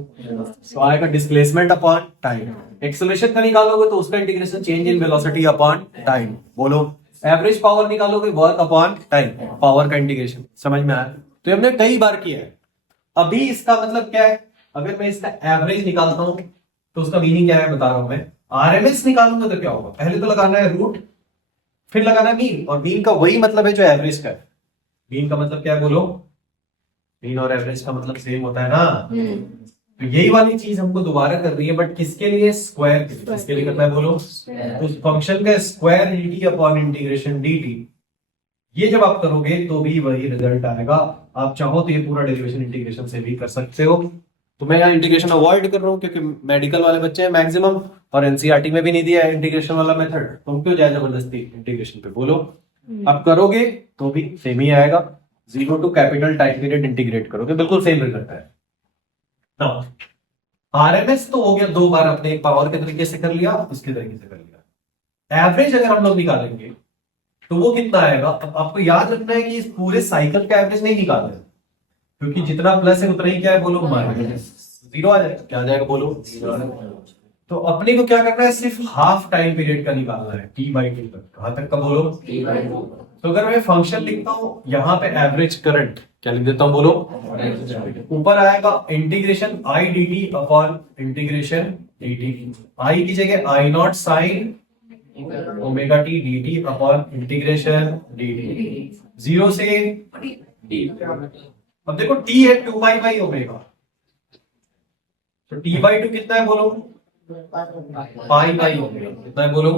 तो आएगा डिस्प्लेसमेंट अपॉन टाइम। एक्सेलरेशन का निकालोगे तो उसका integration change in velocity upon time, बोलो। एवरेज पावर निकालोगे वर्क अपॉन टाइम, पावर का इंटीग्रेशन। समझ में आया? तो हमने कई बार किया है। अभी इसका मतलब क्या है? अगर मैं इसका एवरेज निकालता हूं तो उसका मीनिंग क्या है बता रहा हूं मैं। आरएमएस निकालूंगा तो क्या होगा? पहले तो लगाना है रूट, फिर लगाना है मीन, और मीन का वही मतलब है जो एवरेज का है। मीन का मतलब क्या है बोलो? मीन और एवरेज का मतलब सेम होता है ना। तो यही वाली चीज हमको दोबारा कर रही है, बट किसके लिए? स्क्वायर के लिए। किसके लिए करना है बोलो? तो फंक्शन का square dt upon integration dt, ये जब आप करोगे तो भी वही रिजल्ट आएगा। आप चाहो तो ये पूरा डेरिवेशन इंटीग्रेशन से भी कर सकते हो। तो मैं यहाँ इंटीग्रेशन अवॉइड कर रहा हूँ क्योंकि मेडिकल वाले बच्चे हैं मैक्सिमम, और एनसीईआरटी में भी नहीं दिया है इंटीग्रेशन वाला मेथड, तो क्यों जाए जबरदस्ती इंटीग्रेशन पे? बोलो। अब करोगे तो भी सेम ही आएगा। 0 to capital time period integrate करोगे, बिल्कुल सेम रिजल्ट है। आरएमएस तो हो गया, 2 बार अपने एक पावर के तरीके से कर लिया, इसके तरीके से कर लिया। एवरेज अगर हम लोग निकालेंगे तो वो कितना आएगा? अब आपको याद रखना है कि इस पूरे साइकिल का एवरेज नहीं निकालना है, क्योंकि जितना प्लस है उतना ही क्या है बोलो? माइनस। 0 आ जाएगा। क्या आ जाएगा बोलो? 0। तो अपने को क्या करना है? सिर्फ हाफ टाइम पीरियड का निकालना है, t/2 तक। कहां तक का बोलो? तो अगर मैं फंक्शन लिखता हूं यहाँ पे एवरेज करंट, क्या लिख देता हूं बोलो? ऊपर आएगा integration i dt upon integration dt। i की जगह i not sine omega t dt upon integration dt। 0 से अब देखो t है 2 ओमेगा, तो t/2 कितना है बोलो? पाई बाई ओमेगा। कितना है बोलो?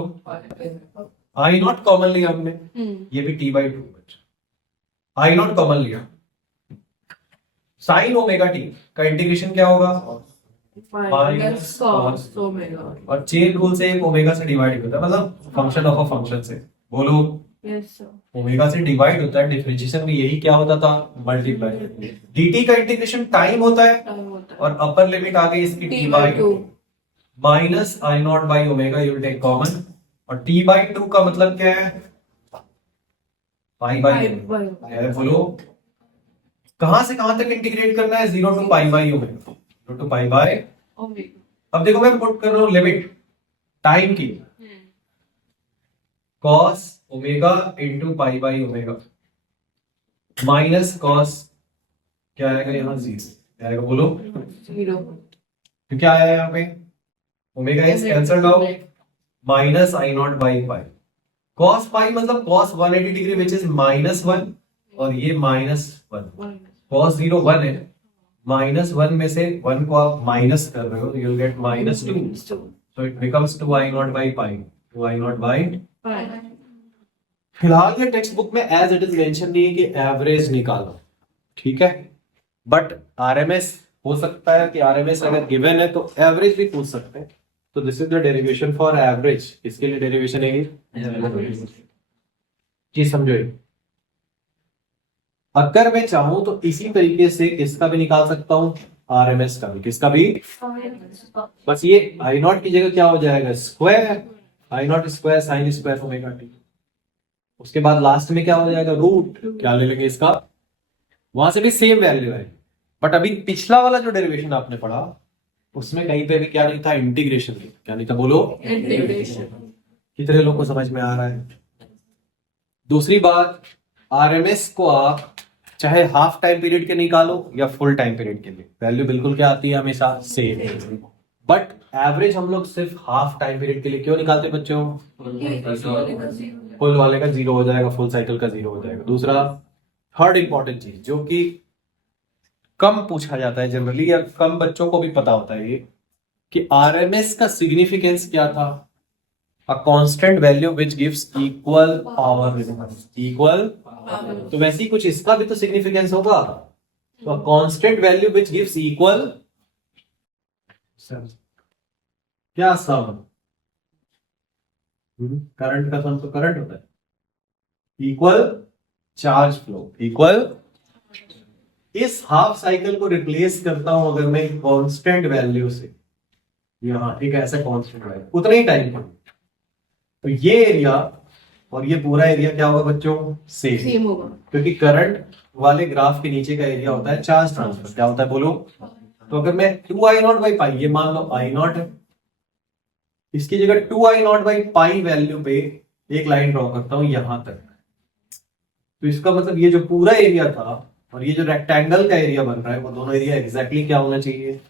आई नॉट कॉमन लिया हमने, ये भी t/2 आई नॉट कॉमन लिया। साइन ओमेगा टी का इंटीग्रेशन क्या होगा? माइनस कॉस ओमेगा, और चेन रूल से एक ओमेगा से डिवाइड होता है, मतलब फंक्शन ऑफ अ फंक्शन से। बोलो। Yes sir. ओमेगा से डिवाइड होता है, डिफरेंशिएशन में यही क्या होता था? मल्टीप्लाई। dt का इंटीग्रेशन टाइम होता है, और अपर लिमिट आ गई इसकी t/2 minus I nought by omega, you take common, और t/2 का मतलब क्या है? Pi by. बोलो कहां से कहां तक इंटीग्रेट करना है? 0 to pi by omega, 0 to pi by. अब देखो मैं पुट कर रहा हूं लिमिट टाइम की, cos omega into pi by omega minus cos, क्या आएगा यहाँ? 0 क्या आएगा बोलो? 0। तो क्या आया यहाँ पे? Omega is cancelled out, minus I nought by pi. cos पाई मतलब cos 180 डिग्री विच इज -1, और ये -1। cos 0 1 है, -1 में से 1 को आप माइनस कर रहे हो, you get -2, so it becomes 2i not by pi, 2i not by. फिलहाल ये टेक्स्ट बुक में एज इट इज मेंशन नहीं है कि एवरेज निकालो, ठीक है, बट आरएमएस हो सकता है कि आरएमएस अगर गिवन है तो एवरेज भी पूछ सकते हैं। तो this is the derivation for average. इसके लिए डेरिवेशन है जी, समझो ये। अगर मैं चाहूं तो इसी तरीके से किसका भी निकाल सकता हूं, आरएमएस का भी। किसका भी? बस ये आई नॉट की जगह क्या हो जाएगा? स्क्वायर, आई naught square sine square omega T. उसके बाद लास्ट में क्या हो जाएगा? रूट। क्या ले लेंगे इसका? वहां से भी सेम वैल्यू है, बट अभी पिछला वाला जो डेरिवेशन आपने पढ़ा उसमें कहीं पे भी क्या नहीं था? इंटीग्रेशन। क्या नहीं था बोलो? इंटीग्रेशन। कितने लोग को समझ में आ रहा है? दूसरी बात, आरएमएस को आप चाहे हाफ टाइम पीरियड के निकालो या फुल टाइम पीरियड के लिए, वैल्यू बिल्कुल क्या आती है? हमेशा सेम। बट एवरेज हम लोग सिर्फ हाफ टाइम पीरियड के लिए क्यों निकालते बच्चों? फुल वाले का 0 हो जाएगा, फुल साइकिल का 0 हो जाएगा। दूसरा, थर्ड इंपॉर्टेंट चीज जो कि कम पूछा जाता है जनरली, या कम बच्चों को भी पता होता है, ये कि आरएमएस का सिग्निफिकेंस क्या था? A constant value which gives equal power. Equal, तो वैसे ही कुछ इसका भी तो सिग्निफिकेंस होगा। तो a constant value which gives equal, क्या सम? करंट का सम तो करंट होता है। Equal charge flow, equal. इस हाफ साइकिल को रिप्लेस करता हूं अगर मैं कांस्टेंट वैल्यू से, यहां एक ऐसा कांस्टेंट वैल्यू उतना ही टाइम पर, तो ये एरिया और ये पूरा एरिया क्या होगा बच्चों? सेम होगा, क्योंकि करंट वाले ग्राफ के नीचे का एरिया होता है चार्ज ट्रांसफर। क्या होता है बोलो? तो अगर मैं 2i नॉट बाई पाई, ये मान लो i नॉट है, इसकी जगह 2i not by pi value पे एक लाइन ड्रॉ करता हूं यहां तक, तो इसका मतलब ये जो पूरा एरिया था और ये जो रेक्टेंगल का एरिया बन रहा है, वो दोनों एरिया एग्जैक्टली क्या होना चाहिए?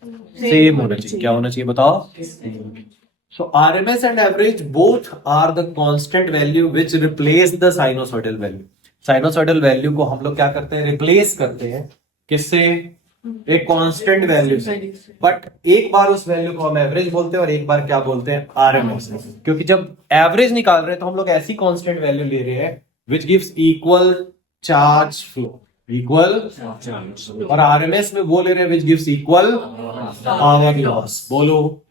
सेम होना चाहिए। क्या होना चाहिए बताओ? So RMS and average both are the constant value which replace the sinusoidal value. Sinusoidal value को हम लोग क्या करते हैं? रिप्लेस करते हैं किससे? एक कांस्टेंट वैल्यू से। बट एक बार उस वैल्यू को हम एवरेज बोलते हैं और एक बार क्या बोलते हैं? आरएमएस। क्योंकि जब एवरेज निकाल रहे हैं तो हम लोग ऐसी कांस्टेंट वैल्यू ले रहे हैं विच gives equal charge flow, equal. और आरएमएस में वो ले रहे हैं विच गिव्स इक्वल पावर लॉस। बोलो,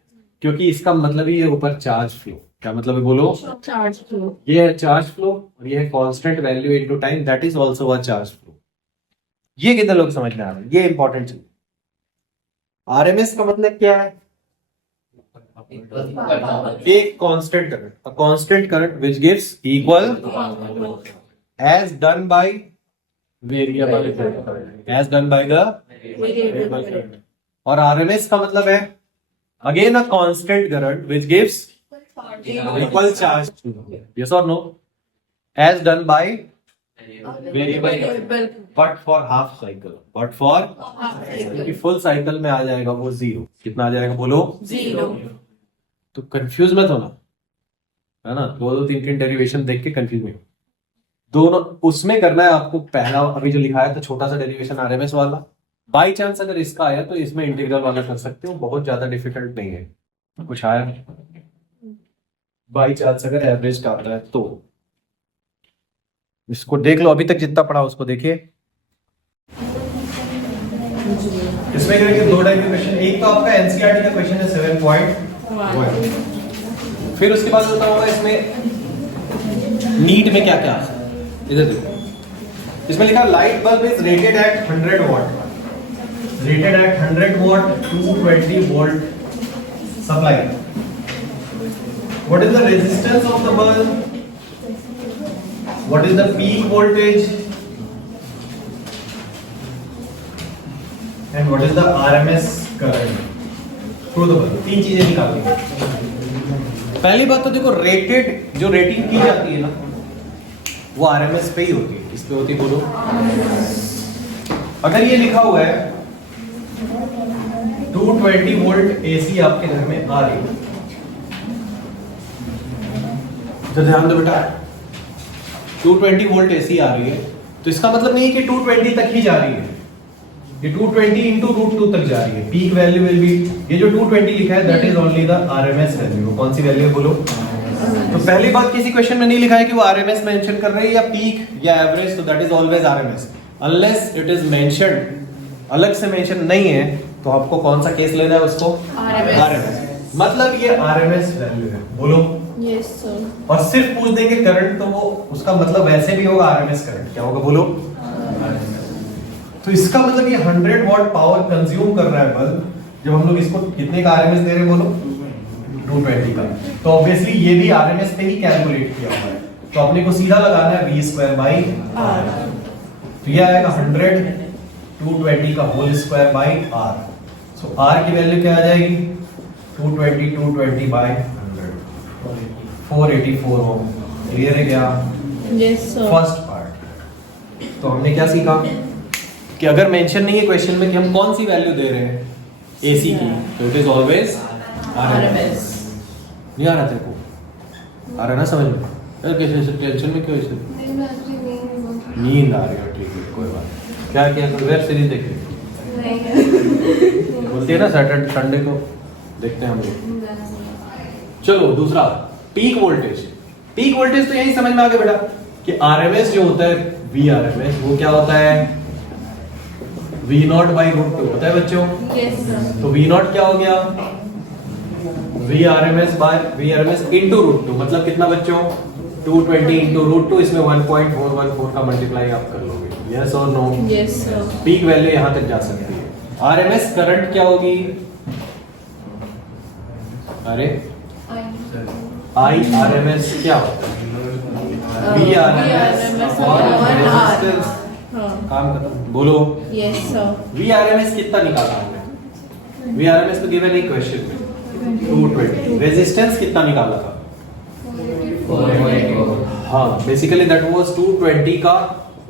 क्योंकि इसका मतलब ही है ऊपर चार्ज फ्लो। क्या मतलब है? बोलो। Charge flow. ये है चार्ज फ्लो और ये है constant value into time, that is also a charge flow. ये कितने लोग समझ में आ रहे हैं? ये इंपॉर्टेंट चीज। आरएमएस का मतलब क्या है? एक constant current, a constant current which gives equal as done by variable current, as done by the variable current. और आरएमएस का मतलब है again a constant current which gives equal charge, yes और no, as done by variable but for half cycle, but for क्योंकि full cycle में आ जाएगा वो जीरो। कितना आ जाएगा? बोलो। जीरो। तो कंफ्यूज मत होना, है ना? दो तीन तीन डेरिवेशन देख के कंफ्यूज नहीं हो। दोनों उसमें करना है आपको। पहला अभी जो लिखा है तो छोटा सा डेरिवेशन आरएमएस वाला, बाई चांस अगर इसका आया तो इसमें इंटीग्रल वाला कर सकते हो, बहुत ज्यादा डिफिकल्ट नहीं है। कुछ आया बाई चांस अगर एवरेज का आता है तो इसको देख लो। अभी तक जितना पढ़ा उसको देखिए। इसमें करेंगे दो टाइप के क्वेश्चन। एक तो आपका एनसीईआरटी का क्वेश्चन है 7.1, फिर उसके बाद होता होगा इसमें नीट में क्या क्या आता है। इधर देखो, इसमें लिखा light bulb is rated eight 100 what, rated eight 100 what 220 volt supply. What is the resistance of the bulb? What is the peak voltage? And what is the RMS current through the bulb? तीन चीजें निकालनी है। पहली बात तो देखो, rated जो rating की जाती है ना वो RMS पे ही होती है। किस पे होती है? बोलो। अगर ये लिखा हुआ है 220 वोल्ट AC आपके घर में आ रही है, तो ध्यान दो बेटा, 220 वोल्ट एसी आ रही है तो इसका मतलब नहीं है कि 220 तक ही जा रही है। ये 220 इंटू √2 तक जा रही है। पीक वैल्यू विल बी, ये जो 220 लिखा है that is only the RMS value. कौन सी वैल्यू है? बोलो। तो पहली बात, किसी क्वेश्चन में नहीं लिखा है कि वो आरएमएस मेंशन कर रही है या पीक या एवरेज, तो that is always RMS. Unless it is mentioned, अलग से मेंशन नहीं है, तो आपको कौन सा केस लेना है? उसको आरएमएस। मतलब ये आरएमएस वैल्यू है। बोलो। Yes sir. और सिर्फ पूछ देंगे करंट तो वो उसका मतलब वैसे भी होगा आरएमएस करंट। क्या होगा? बोलो। तो इसका मतलब ये 100 वॉट पावर कंज्यूम कर रहा है बल्ब, जब हम लोग इसको कितने का आरएमएस दे रहे हैं? बोलो। 220 का। तो ऑब्वियसली ये भी आरएमएस पे ही कैलकुलेट किया हुआ है, तो अपने को सीधा लगाना है V²/R। तो ये आएगा 100 220 का whole square by R। So R की वैल्यू क्या आ जाएगी? 220 बाई 100, 484 ओम। क्लियर है क्या? Yes sir. First part. तो हमने क्या सीखा कि अगर मेंशन नहीं है क्वेश्चन में कि हम कौन सी वैल्यू दे रहे हैं एसी की, तो इट इज ऑलवेज आरएमएस। नहीं आ रहा तेरे को? आ रहा है ना समझ में? यार कैसे टेंशन में क्यों? इसे नींद आ रही है? ठीक है, कोई बात नहीं। क्या किया? तो वेब सीरीज देख रही बोलती है ना सैटरडे संडे को देखते हैं हम लोग। चलो दूसरा, पीक वोल्टेज। पीक वोल्टेज तो यही समझ में आ गया बेटा कि आरएमएस जो होता है Vrms, वो क्या होता है? V0 बाई √2 होता है बच्चों। Yes sir. तो V0 क्या हो गया? Vrms इंटू √2, मतलब कितना बच्चों? 220 इंटू √2, इसमें 1.414 का मल्टीप्लाई आप कर लोगे। यस और no? Yes sir. Peak value यहां तक जा सकती है। आरएमएस करंट क्या होगी? अरे आई आरएमएस क्या होता है? Vrms और रेजिस्टेंस। काम खत्म। बोलो। Yes sir. Vrms कितना निकाला हमने? Vrms तो गिवन एक क्वेश्चन में 220। रेजिस्टेंस कितना निकाला था? हाँ, बेसिकली दैट वाज 220 का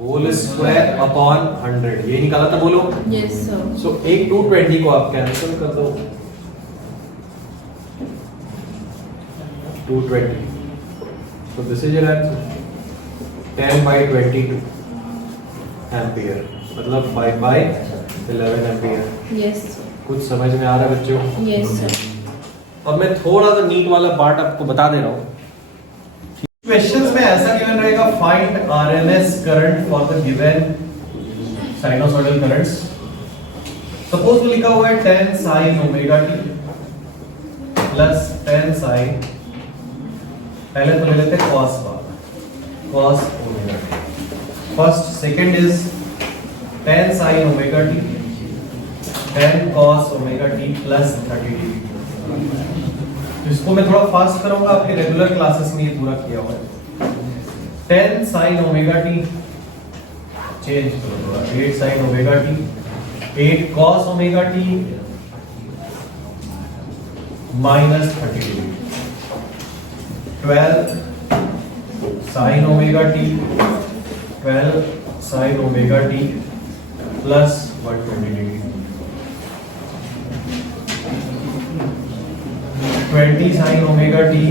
होल स्क्वायर अपॉन 100, ये निकाला था। बोलो। Yes sir. सो एक 220 को आप कैंसिल कर दो, 220, so this is your answer, 10/22 ampere, मतलब 5/100। 11 एम्पियर। Yes, sir. कुछ समझ में आ रहा है बच्चों? Yes, sir. अब मैं थोड़ा सा नीट वाला पार्ट आपको बता दे रहा हूँ। क्वेश्चंस में ऐसा गिवन रहेगा, find RMS current for the given sinusoidal currents. Suppose वो लिखा हुआ है 10 sin omega t plus 10 sin, पहले तो ले लेते हैं cos cos omega T. First second is 10 sin omega T 10 cos omega t plus 30 degree. तो इसको मैं थोड़ा फास्ट करूंगा, आपके रेगुलर क्लासेस में ये पूरा किया हुआ है। 10 sin ओमेगा टी चेंज करो थोड़ा, 8 sin omega T 8 cos omega T minus 30 degree, 12 sin omega T 12 sin omega t plus 120 degree, 20 sin omega T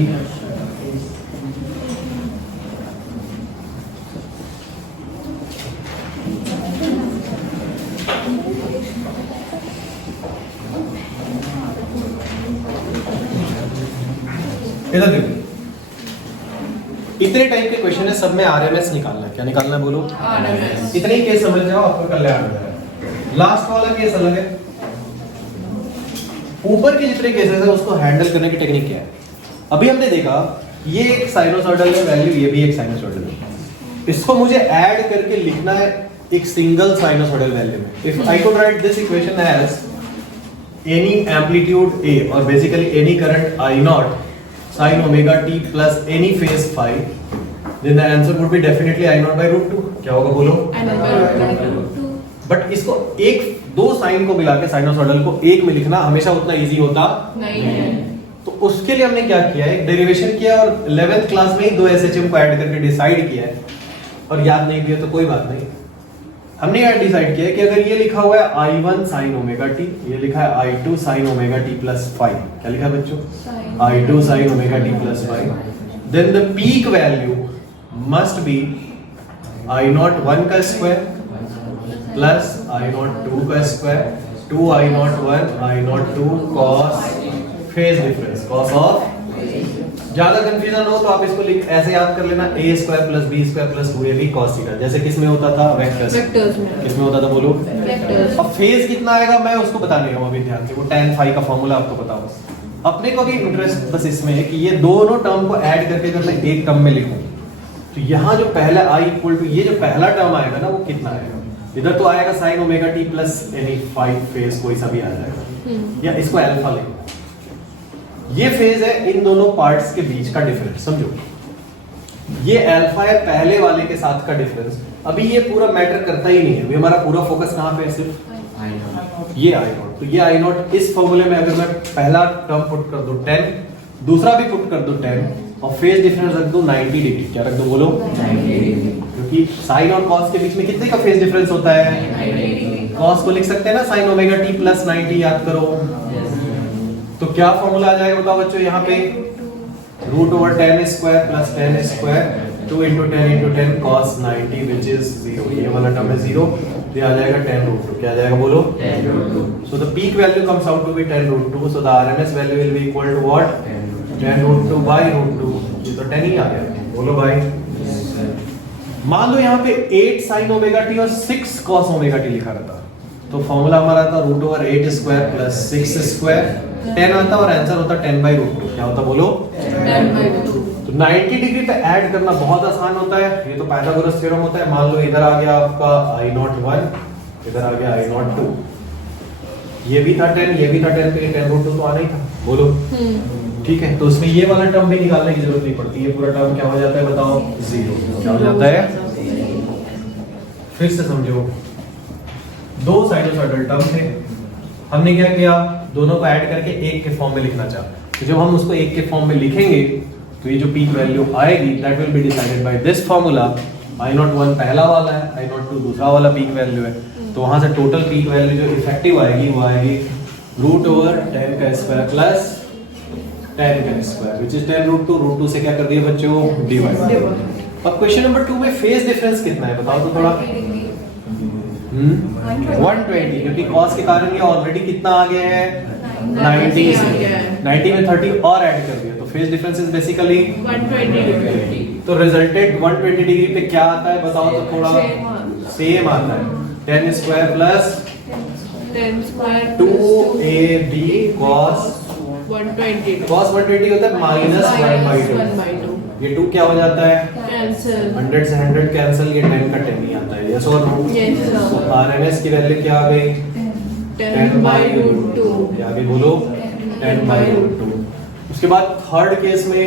इधर देखो, इतने टाइप के क्वेश्चन है, सब में आरएमएस निकालना है। क्या निकालना है बोलो? RMS. इतने ही केस समझ जाओ, आपका कल्याण हो जाएगा। लास्ट वाला केस अलग है। ऊपर के जितने केसेस है उसको हैंडल करने की टेक्निक क्या है? अभी हमने देखा ये एक साइनोसॉइडल है वैल्यू, ये भी एक साइनोसॉइडल है। इसको मुझे ऐड करके लिखना है एक सिंगल साइनोसॉइडल वैल्यू में। If I could write this equation as any amplitude A और basically any current I not sin omega t plus any phase phi, then the answer would be definitely I naught by root 2. क्या होगा बोलो? But इसको एक दो sign को मिला के साइनोसॉइडल को एक में लिखना हमेशा उतना इजी होता नहीं है। तो उसके लिए हमने क्या किया है, एक डेरिवेशन किया और 11th क्लास में ही दो एसएचएम को ऐड करके डिसाइड किया है। और याद नहीं किया तो कोई बात नहीं, हमने यार डिसाइड किया कि अगर ये लिखा हुआ है I1 sin ओमेगा टी, ये लिखा है I2 sin omega t plus 5, क्या लिखा है बच्चों? I2 sin omega t plus 5, then the peak value must be I0 1 का स्क्वायर प्लस I0 2 का square 2 I0 1 I0 2 cos phase difference, cos of. ज्यादा कंफ्यूजन हो तो आप इसको लिख ऐसे याद कर लेना, a square plus B square plus 2ab cos theta, जैसे किस में होता था? वेक्टर्स में। किस में होता था बोलो? Vectors. अब फेज कितना आएगा मैं उसको बता नहीं रहा हूं अभी, ध्यान से वो tan phi का फॉर्मूला आपको पता हो। अपने को भी इंटरेस्ट बस इसमें है कि ये दोनों टर्म को ऐड करके अगर मैं एक टर्म में लिखूं तो यहाँ जो पहला i इक्वल टू ये जो पहला टर्म आएगा ना वो कितना आएगा? इधर तो आएगा sin omega t plus any 5 phase कोई सा भी आ जाएगा, या इसको अल्फा लिखो। ये फेज है इन दोनों पार्ट्स के बीच का डिफरेंस, समझो ये अल्फा है पहले वाले के साथ का डिफरेंस। अभी ये पूरा मैटर करता ही नहीं है, हमारा पूरा फोकस कहां पे है? सिर्फ ये आई नॉट। तो ये आई नॉट इस फॉर्मूले में अगर मैं पहला टर्म पुट कर दूं 10, दूसरा भी पुट कर दूं 10 और फेज डिफरेंस रख दूं 90 डिग्री। क्या रख दूं बोलो? 90 डिग्री। क्योंकि साइन और कॉस के बीच में कितने का फेज डिफरेंस होता है? 90 डिग्री। कॉस को लिख सकते हैं ना sin ओमेगा टी प्लस 90, याद करो। तो क्या फॉर्मूला आ जाएगा बताओ बच्चों यहाँ पे? Root over 10 square plus 10 square 2 into 10 cos 90 which is 0। ये वाला टर्म है 0, ये आ जाएगा 10 root 2। क्या आ जाएगा बोलो? 10 root 2। So the peak value comes out to be 10 root 2, so the RMS value will be equal to what? 10 root 2 by root 2। ये तो 10 ही आ गया, बोलो भाई। मान लो यहाँ पे 8 sin ओमेगा टी और 6 cos ओमेगा टी लिखा रहता तो फॉर्मूला हमारा था root over 8 square plus 6 square 10 आता और आंसर होता 10 by root 2। क्या होता बोलो? 10 by 2। तो 90 डिग्री पे ऐड करना बहुत आसान होता है, ये तो पाइथागोरस थ्योरम होता है। मान लो इधर आ गया आपका I0 1, इधर आ गया I0 2, ये भी था 10, ये भी था 10, तो ये 10 root 2 तो आना ही था, बोलो। ठीक है, तो उसमें ये वाला टर्म भी निकालने की जरूरत नहीं पड़ती, ये पूरा टर्म क्या हो जाता है बताओ? 0। क्या हो जाता है? फिर से समझो, दो साइनोसॉइडल टर्म थे, हमने क्या किया? दोनों को ऐड करके एक के फॉर्म में लिखना चाहा। तो जब हम उसको एक के फॉर्म में लिखेंगे तो ये जो पीक वैल्यू आएगी that will be decided by this formula. I0 1 पहला वाला है, I0 2 दूसरा वाला पीक वैल्यू है, तो वहां से टोटल पीक वैल्यू जो इफेक्टिव आएगी वो आएगी रूट ओवर 10 का स्क्वायर प्लस 10 का स्क्वायर व्हिच इज 10 रूट 2 से क्या कर दिया बच्चों? डिवाइड। अब क्वेश्चन नंबर 2 में फेज डिफरेंस कितना है बताओ तो थोड़ा? 120, क्योंकि कॉस के कारण ये ऑलरेडी कितना आ गया है 90 आ गया है। 90 में 30 और ऐड कर दिया, तो फेज डिफरेंस इज बेसिकली 120 तो रिजल्टेड 120 डिग्री पे क्या आता है बताओ तो थोड़ा सेम आता है 10 square plus 10 square 2ab cos 120 cos 120 होता है माइनस 1/2, 1/2 ये 2 क्या हो जाता है कैंसिल 100 से 100 कैंसिल, ये 10 का 10 ही आता है, यस और नो। Yes, sir. तो आरएमएस की वैल्यू क्या आ गई 10/√2 आगे बोलो 10/√2। उसके बाद थर्ड केस में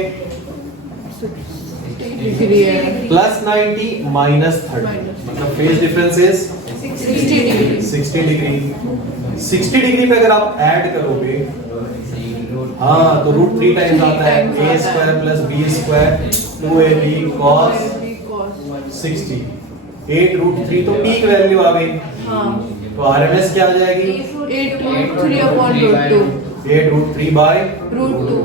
डिग्री है प्लस 90 माइनस 30, Minus. मतलब phase difference is 60 degree 60 degree. 60 degree पे अगर आप ऐड करोगे हाँ तो रूट 3 टाइम्स आता है a square plus b square 2ab cos 60 8√3, तो पीक वैल्यू आ गई, हाँ तो आरएमएस क्या आ जाएगी 8√3/√2 8√3/√2।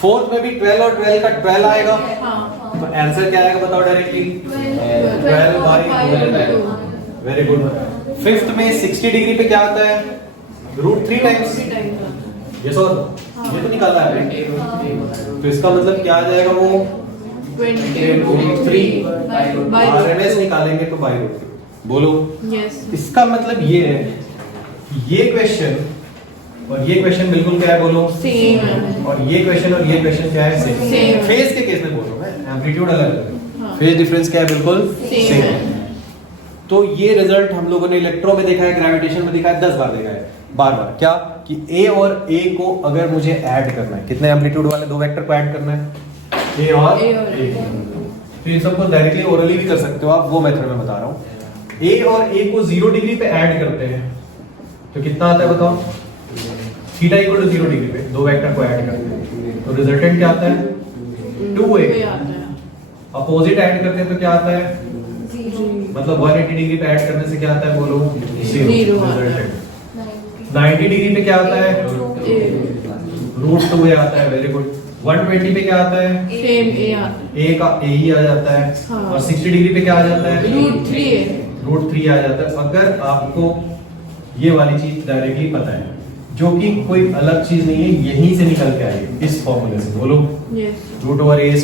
फोर्थ में भी 12 और 12 का 12 आएगा, हाँ तो आंसर क्या आएगा बताओ डायरेक्टली 12/√2। Very good. फिफ्थ में 60 डिग्री पे क्या आता है √3 टाइम्स, यस और ये तो निकाला है, तो इसका मतलब क्या आ जाएगा वो 20√3 आरएमएस निकालेंगे तो बाय√3। बोलो यस इसका मतलब ये है कि ये क्वेश्चन और ये क्वेश्चन बिल्कुल क्या है बोलो सेम है और ये क्वेश्चन और ये क्वेश्चन क्या है सेम। Same. फेज के केस में बोल रहा हूं मैं, एम्पलीट्यूड अलग है, हाँ। फेज डिफरेंस क्या है बिल्कुल Same सेम है। है। तो ये रिजल्ट हम लोगों ने इलेक्ट्रो में देखा है, ग्रेविटेशन में देखा है, 10 बार देखा है, बार बार क्या कि ए और ए को अगर मुझे ऐड करना है, कितने एम्पलीट्यूड वाले दो वेक्टर को ऐड करना है ए और A और ए, तो ये सबको डायरेक्टली ओरली भी कर सकते हो आप, वो मेथड में बता रहा हूँ। ए और ए को 0 डिग्री पे ऐड करते हैं तो कितना आता है बताओ, थीटा इक्वल टू 0 डिग्री पे दो वेक्टर को ऐड करते हैं तो रिजल्टेंट क्या आता है 2a। आता है अपोजिट ऐड करते हैं तो क्या आता है, मतलब 180 डिग्री पे ऐड करने से क्या आता है बोलो Zero आता है। रिजल्टेंट 90 डिग्री पे क्या आता है √2a आता है, वेरी गुड। 120 पे क्या आता है सेम ए आता है a का a ही आ जाता है, हाँ। और 60 डिग्री पे क्या आ जाता है √3 है √3 आ जाता है। अगर आपको ये वाली चीज डायरेक्टली पता है जो कि कोई अलग चीज नहीं है, यहीं से निकल के आई है इस फॉर्मूले से, बोलो yes √a²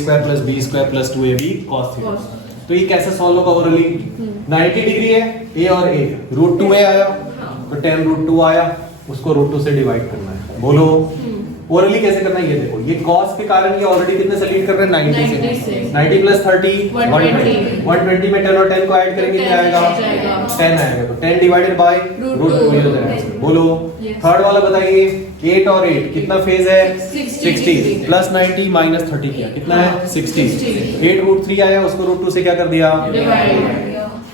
+ b² + 2ab cos theta. Cos। तो ये कैसे सॉल्व होगा ओरली, 90 डिग्री है a और a, √2a आया तो 10√2 आया, उसको √2 से डिवाइड करना है, बोलो ओरली कैसे करना है ये देखो, ये cos के कारण ये ऑलरेडी कितने से लीड कर रहे हैं 90 90 से, से। 90 + 30 120 120 में 10 और 10 को ऐड करेंगे क्या आएगा 10 आएगा, तो 10 डिवाइडेड बाय √2 ये हो जाएगा, बोलो। Yes. थर्ड वाला बताइए 8 और 8 कितना फेज है 60 प्लस 90 माइनस 30 किया कितना है 60 60. 8√3 आया, उसको √2 से क्या कर दिया डिवाइड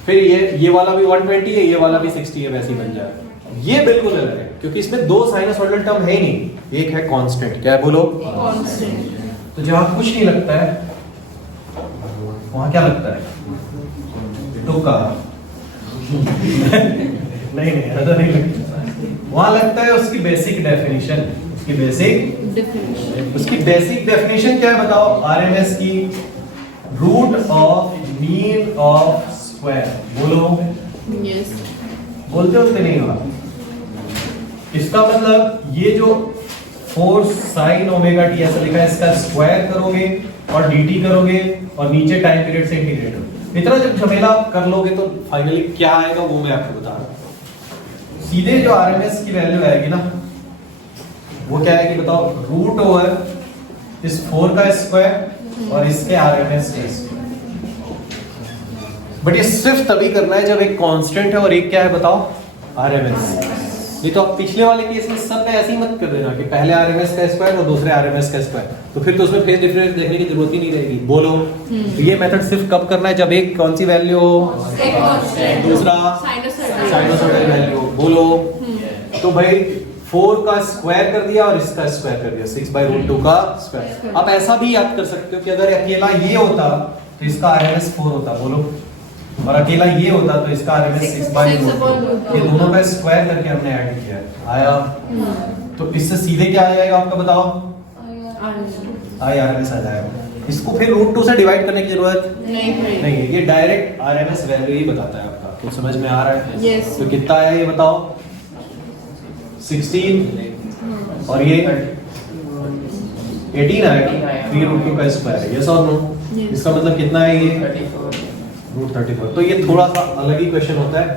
फिर ये वाला भी 120 है, ये वाला भी 60 है, वैसे ही बन जाएगा। ये बिल्कुल अलग है क्योंकि इसमें दो साइनसॉइडल टर्म है ही नहीं, एक है कांस्टेंट, क्या है बोलो कांस्टेंट तो जहां कुछ नहीं लगता है वहां क्या लगता है टोका नहीं ऐसा नहीं लगता, वहां लगता है उसकी बेसिक डेफिनेशन, उसकी बेसिक डेफिनेशन क्या है बताओ, आरएमएस की root of mean of square, बोलो यस बोलते होते नहीं हो आप। इसका मतलब ये जो 4 sin ओमेगा टी ऐसा लिखा है, इसका स्क्वायर करोगे और dt करोगे और नीचे टाइम पीरियड से इंटीग्रेट करोगे, इतना जब झमेला आप कर लोगे तो फाइनली क्या आएगा वो मैं आपको बता रहा हूं। सीधे जो आरएमएस की वैल्यू आएगी ना वो क्या आएगी बताओ, रूट ओवर इस 4 का स्क्वायर और इसके आरएमएस का स्क्वायर। बट ये सिर्फ तभी करना है जब एक कांस्टेंट है और एक क्या है बताओ आरएमएस। नहीं तो आप पिछले वाले केस में सब में ऐसे ही मत कर देना कि पहले आरएमएस का स्क्वायर और दूसरे आरएमएस का स्क्वायर, तो फिर तो उसमें फेज डिफरेंस देखने की जरूरत ही नहीं रहेगी, बोलो। तो ये मेथड सिर्फ कब करना है जब एक कौन सी वैल्यू हो, दूसरा साइनसॉइडल वैल्यू, बोलो। तो भाई 4 का स्क्वायर कर दिया और इसका स्क्वायर कर दिया 6/√2 का स्क्वायर। आप ऐसा भी याद कर सकते हो कि अगर अकेला ये होता तो इसका आरएमएस 4 होता, बोलो, और अकेला ये होता तो इसका आरएमएस 6/√2, ये दोनों का स्क्वायर करके हमने ऐड किया है, आया। तो इससे सीधे क्या आ जाएगा आपका बताओ, आरएमएस आ जाएगा। इसको फिर √2 से डिवाइड करने की जरूरत नहीं नहीं है, ये डायरेक्ट आरएमएस वैल्यू ही बताता है आपका। तो समझ में आ रहा है? Yes. तो कितना आया ये बताओ? 16 और ये 18 आएगा, 3 √2 का स्क्वायर है, यस और नो? Yes. इसका मतलब कितना है ये? √34। तो ये थोड़ा सा अलग ही क्वेश्चन होता है,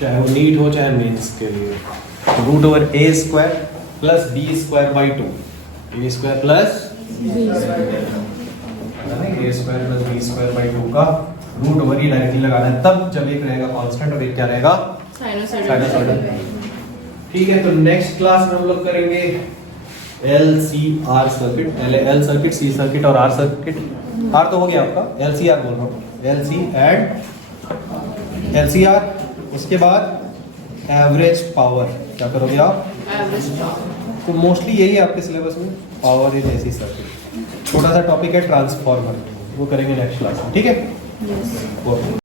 चाहे वो नीट हो चाहे मेंस के लिए। √a² plus b²/2, a² plus a² plus b²/2 का √ओवर ही डायरेक्टली लगाना है, तब जब एक रहेगा कांस्टेंट और एक क्या रहेगा? साइनसॉइडल। ठीक है, तो नेक्स्ट क्लास में हम लोग करेंगे LCR circuit, L circuit, C circuit और R सर्किट। R तो हो गया आपका, LCR बोल रहा हूँ, LC एंड LCR। उसके बाद एवरेज पावर, क्या करोगे आप? Average power. तो मोस्टली यही है आपके सिलेबस में, पावर इन एसी सर्किट। छोटा सा टॉपिक है ट्रांसफॉर्मर, वो करेंगे नेक्स्ट क्लास में, ठीक है? Yes. ओके।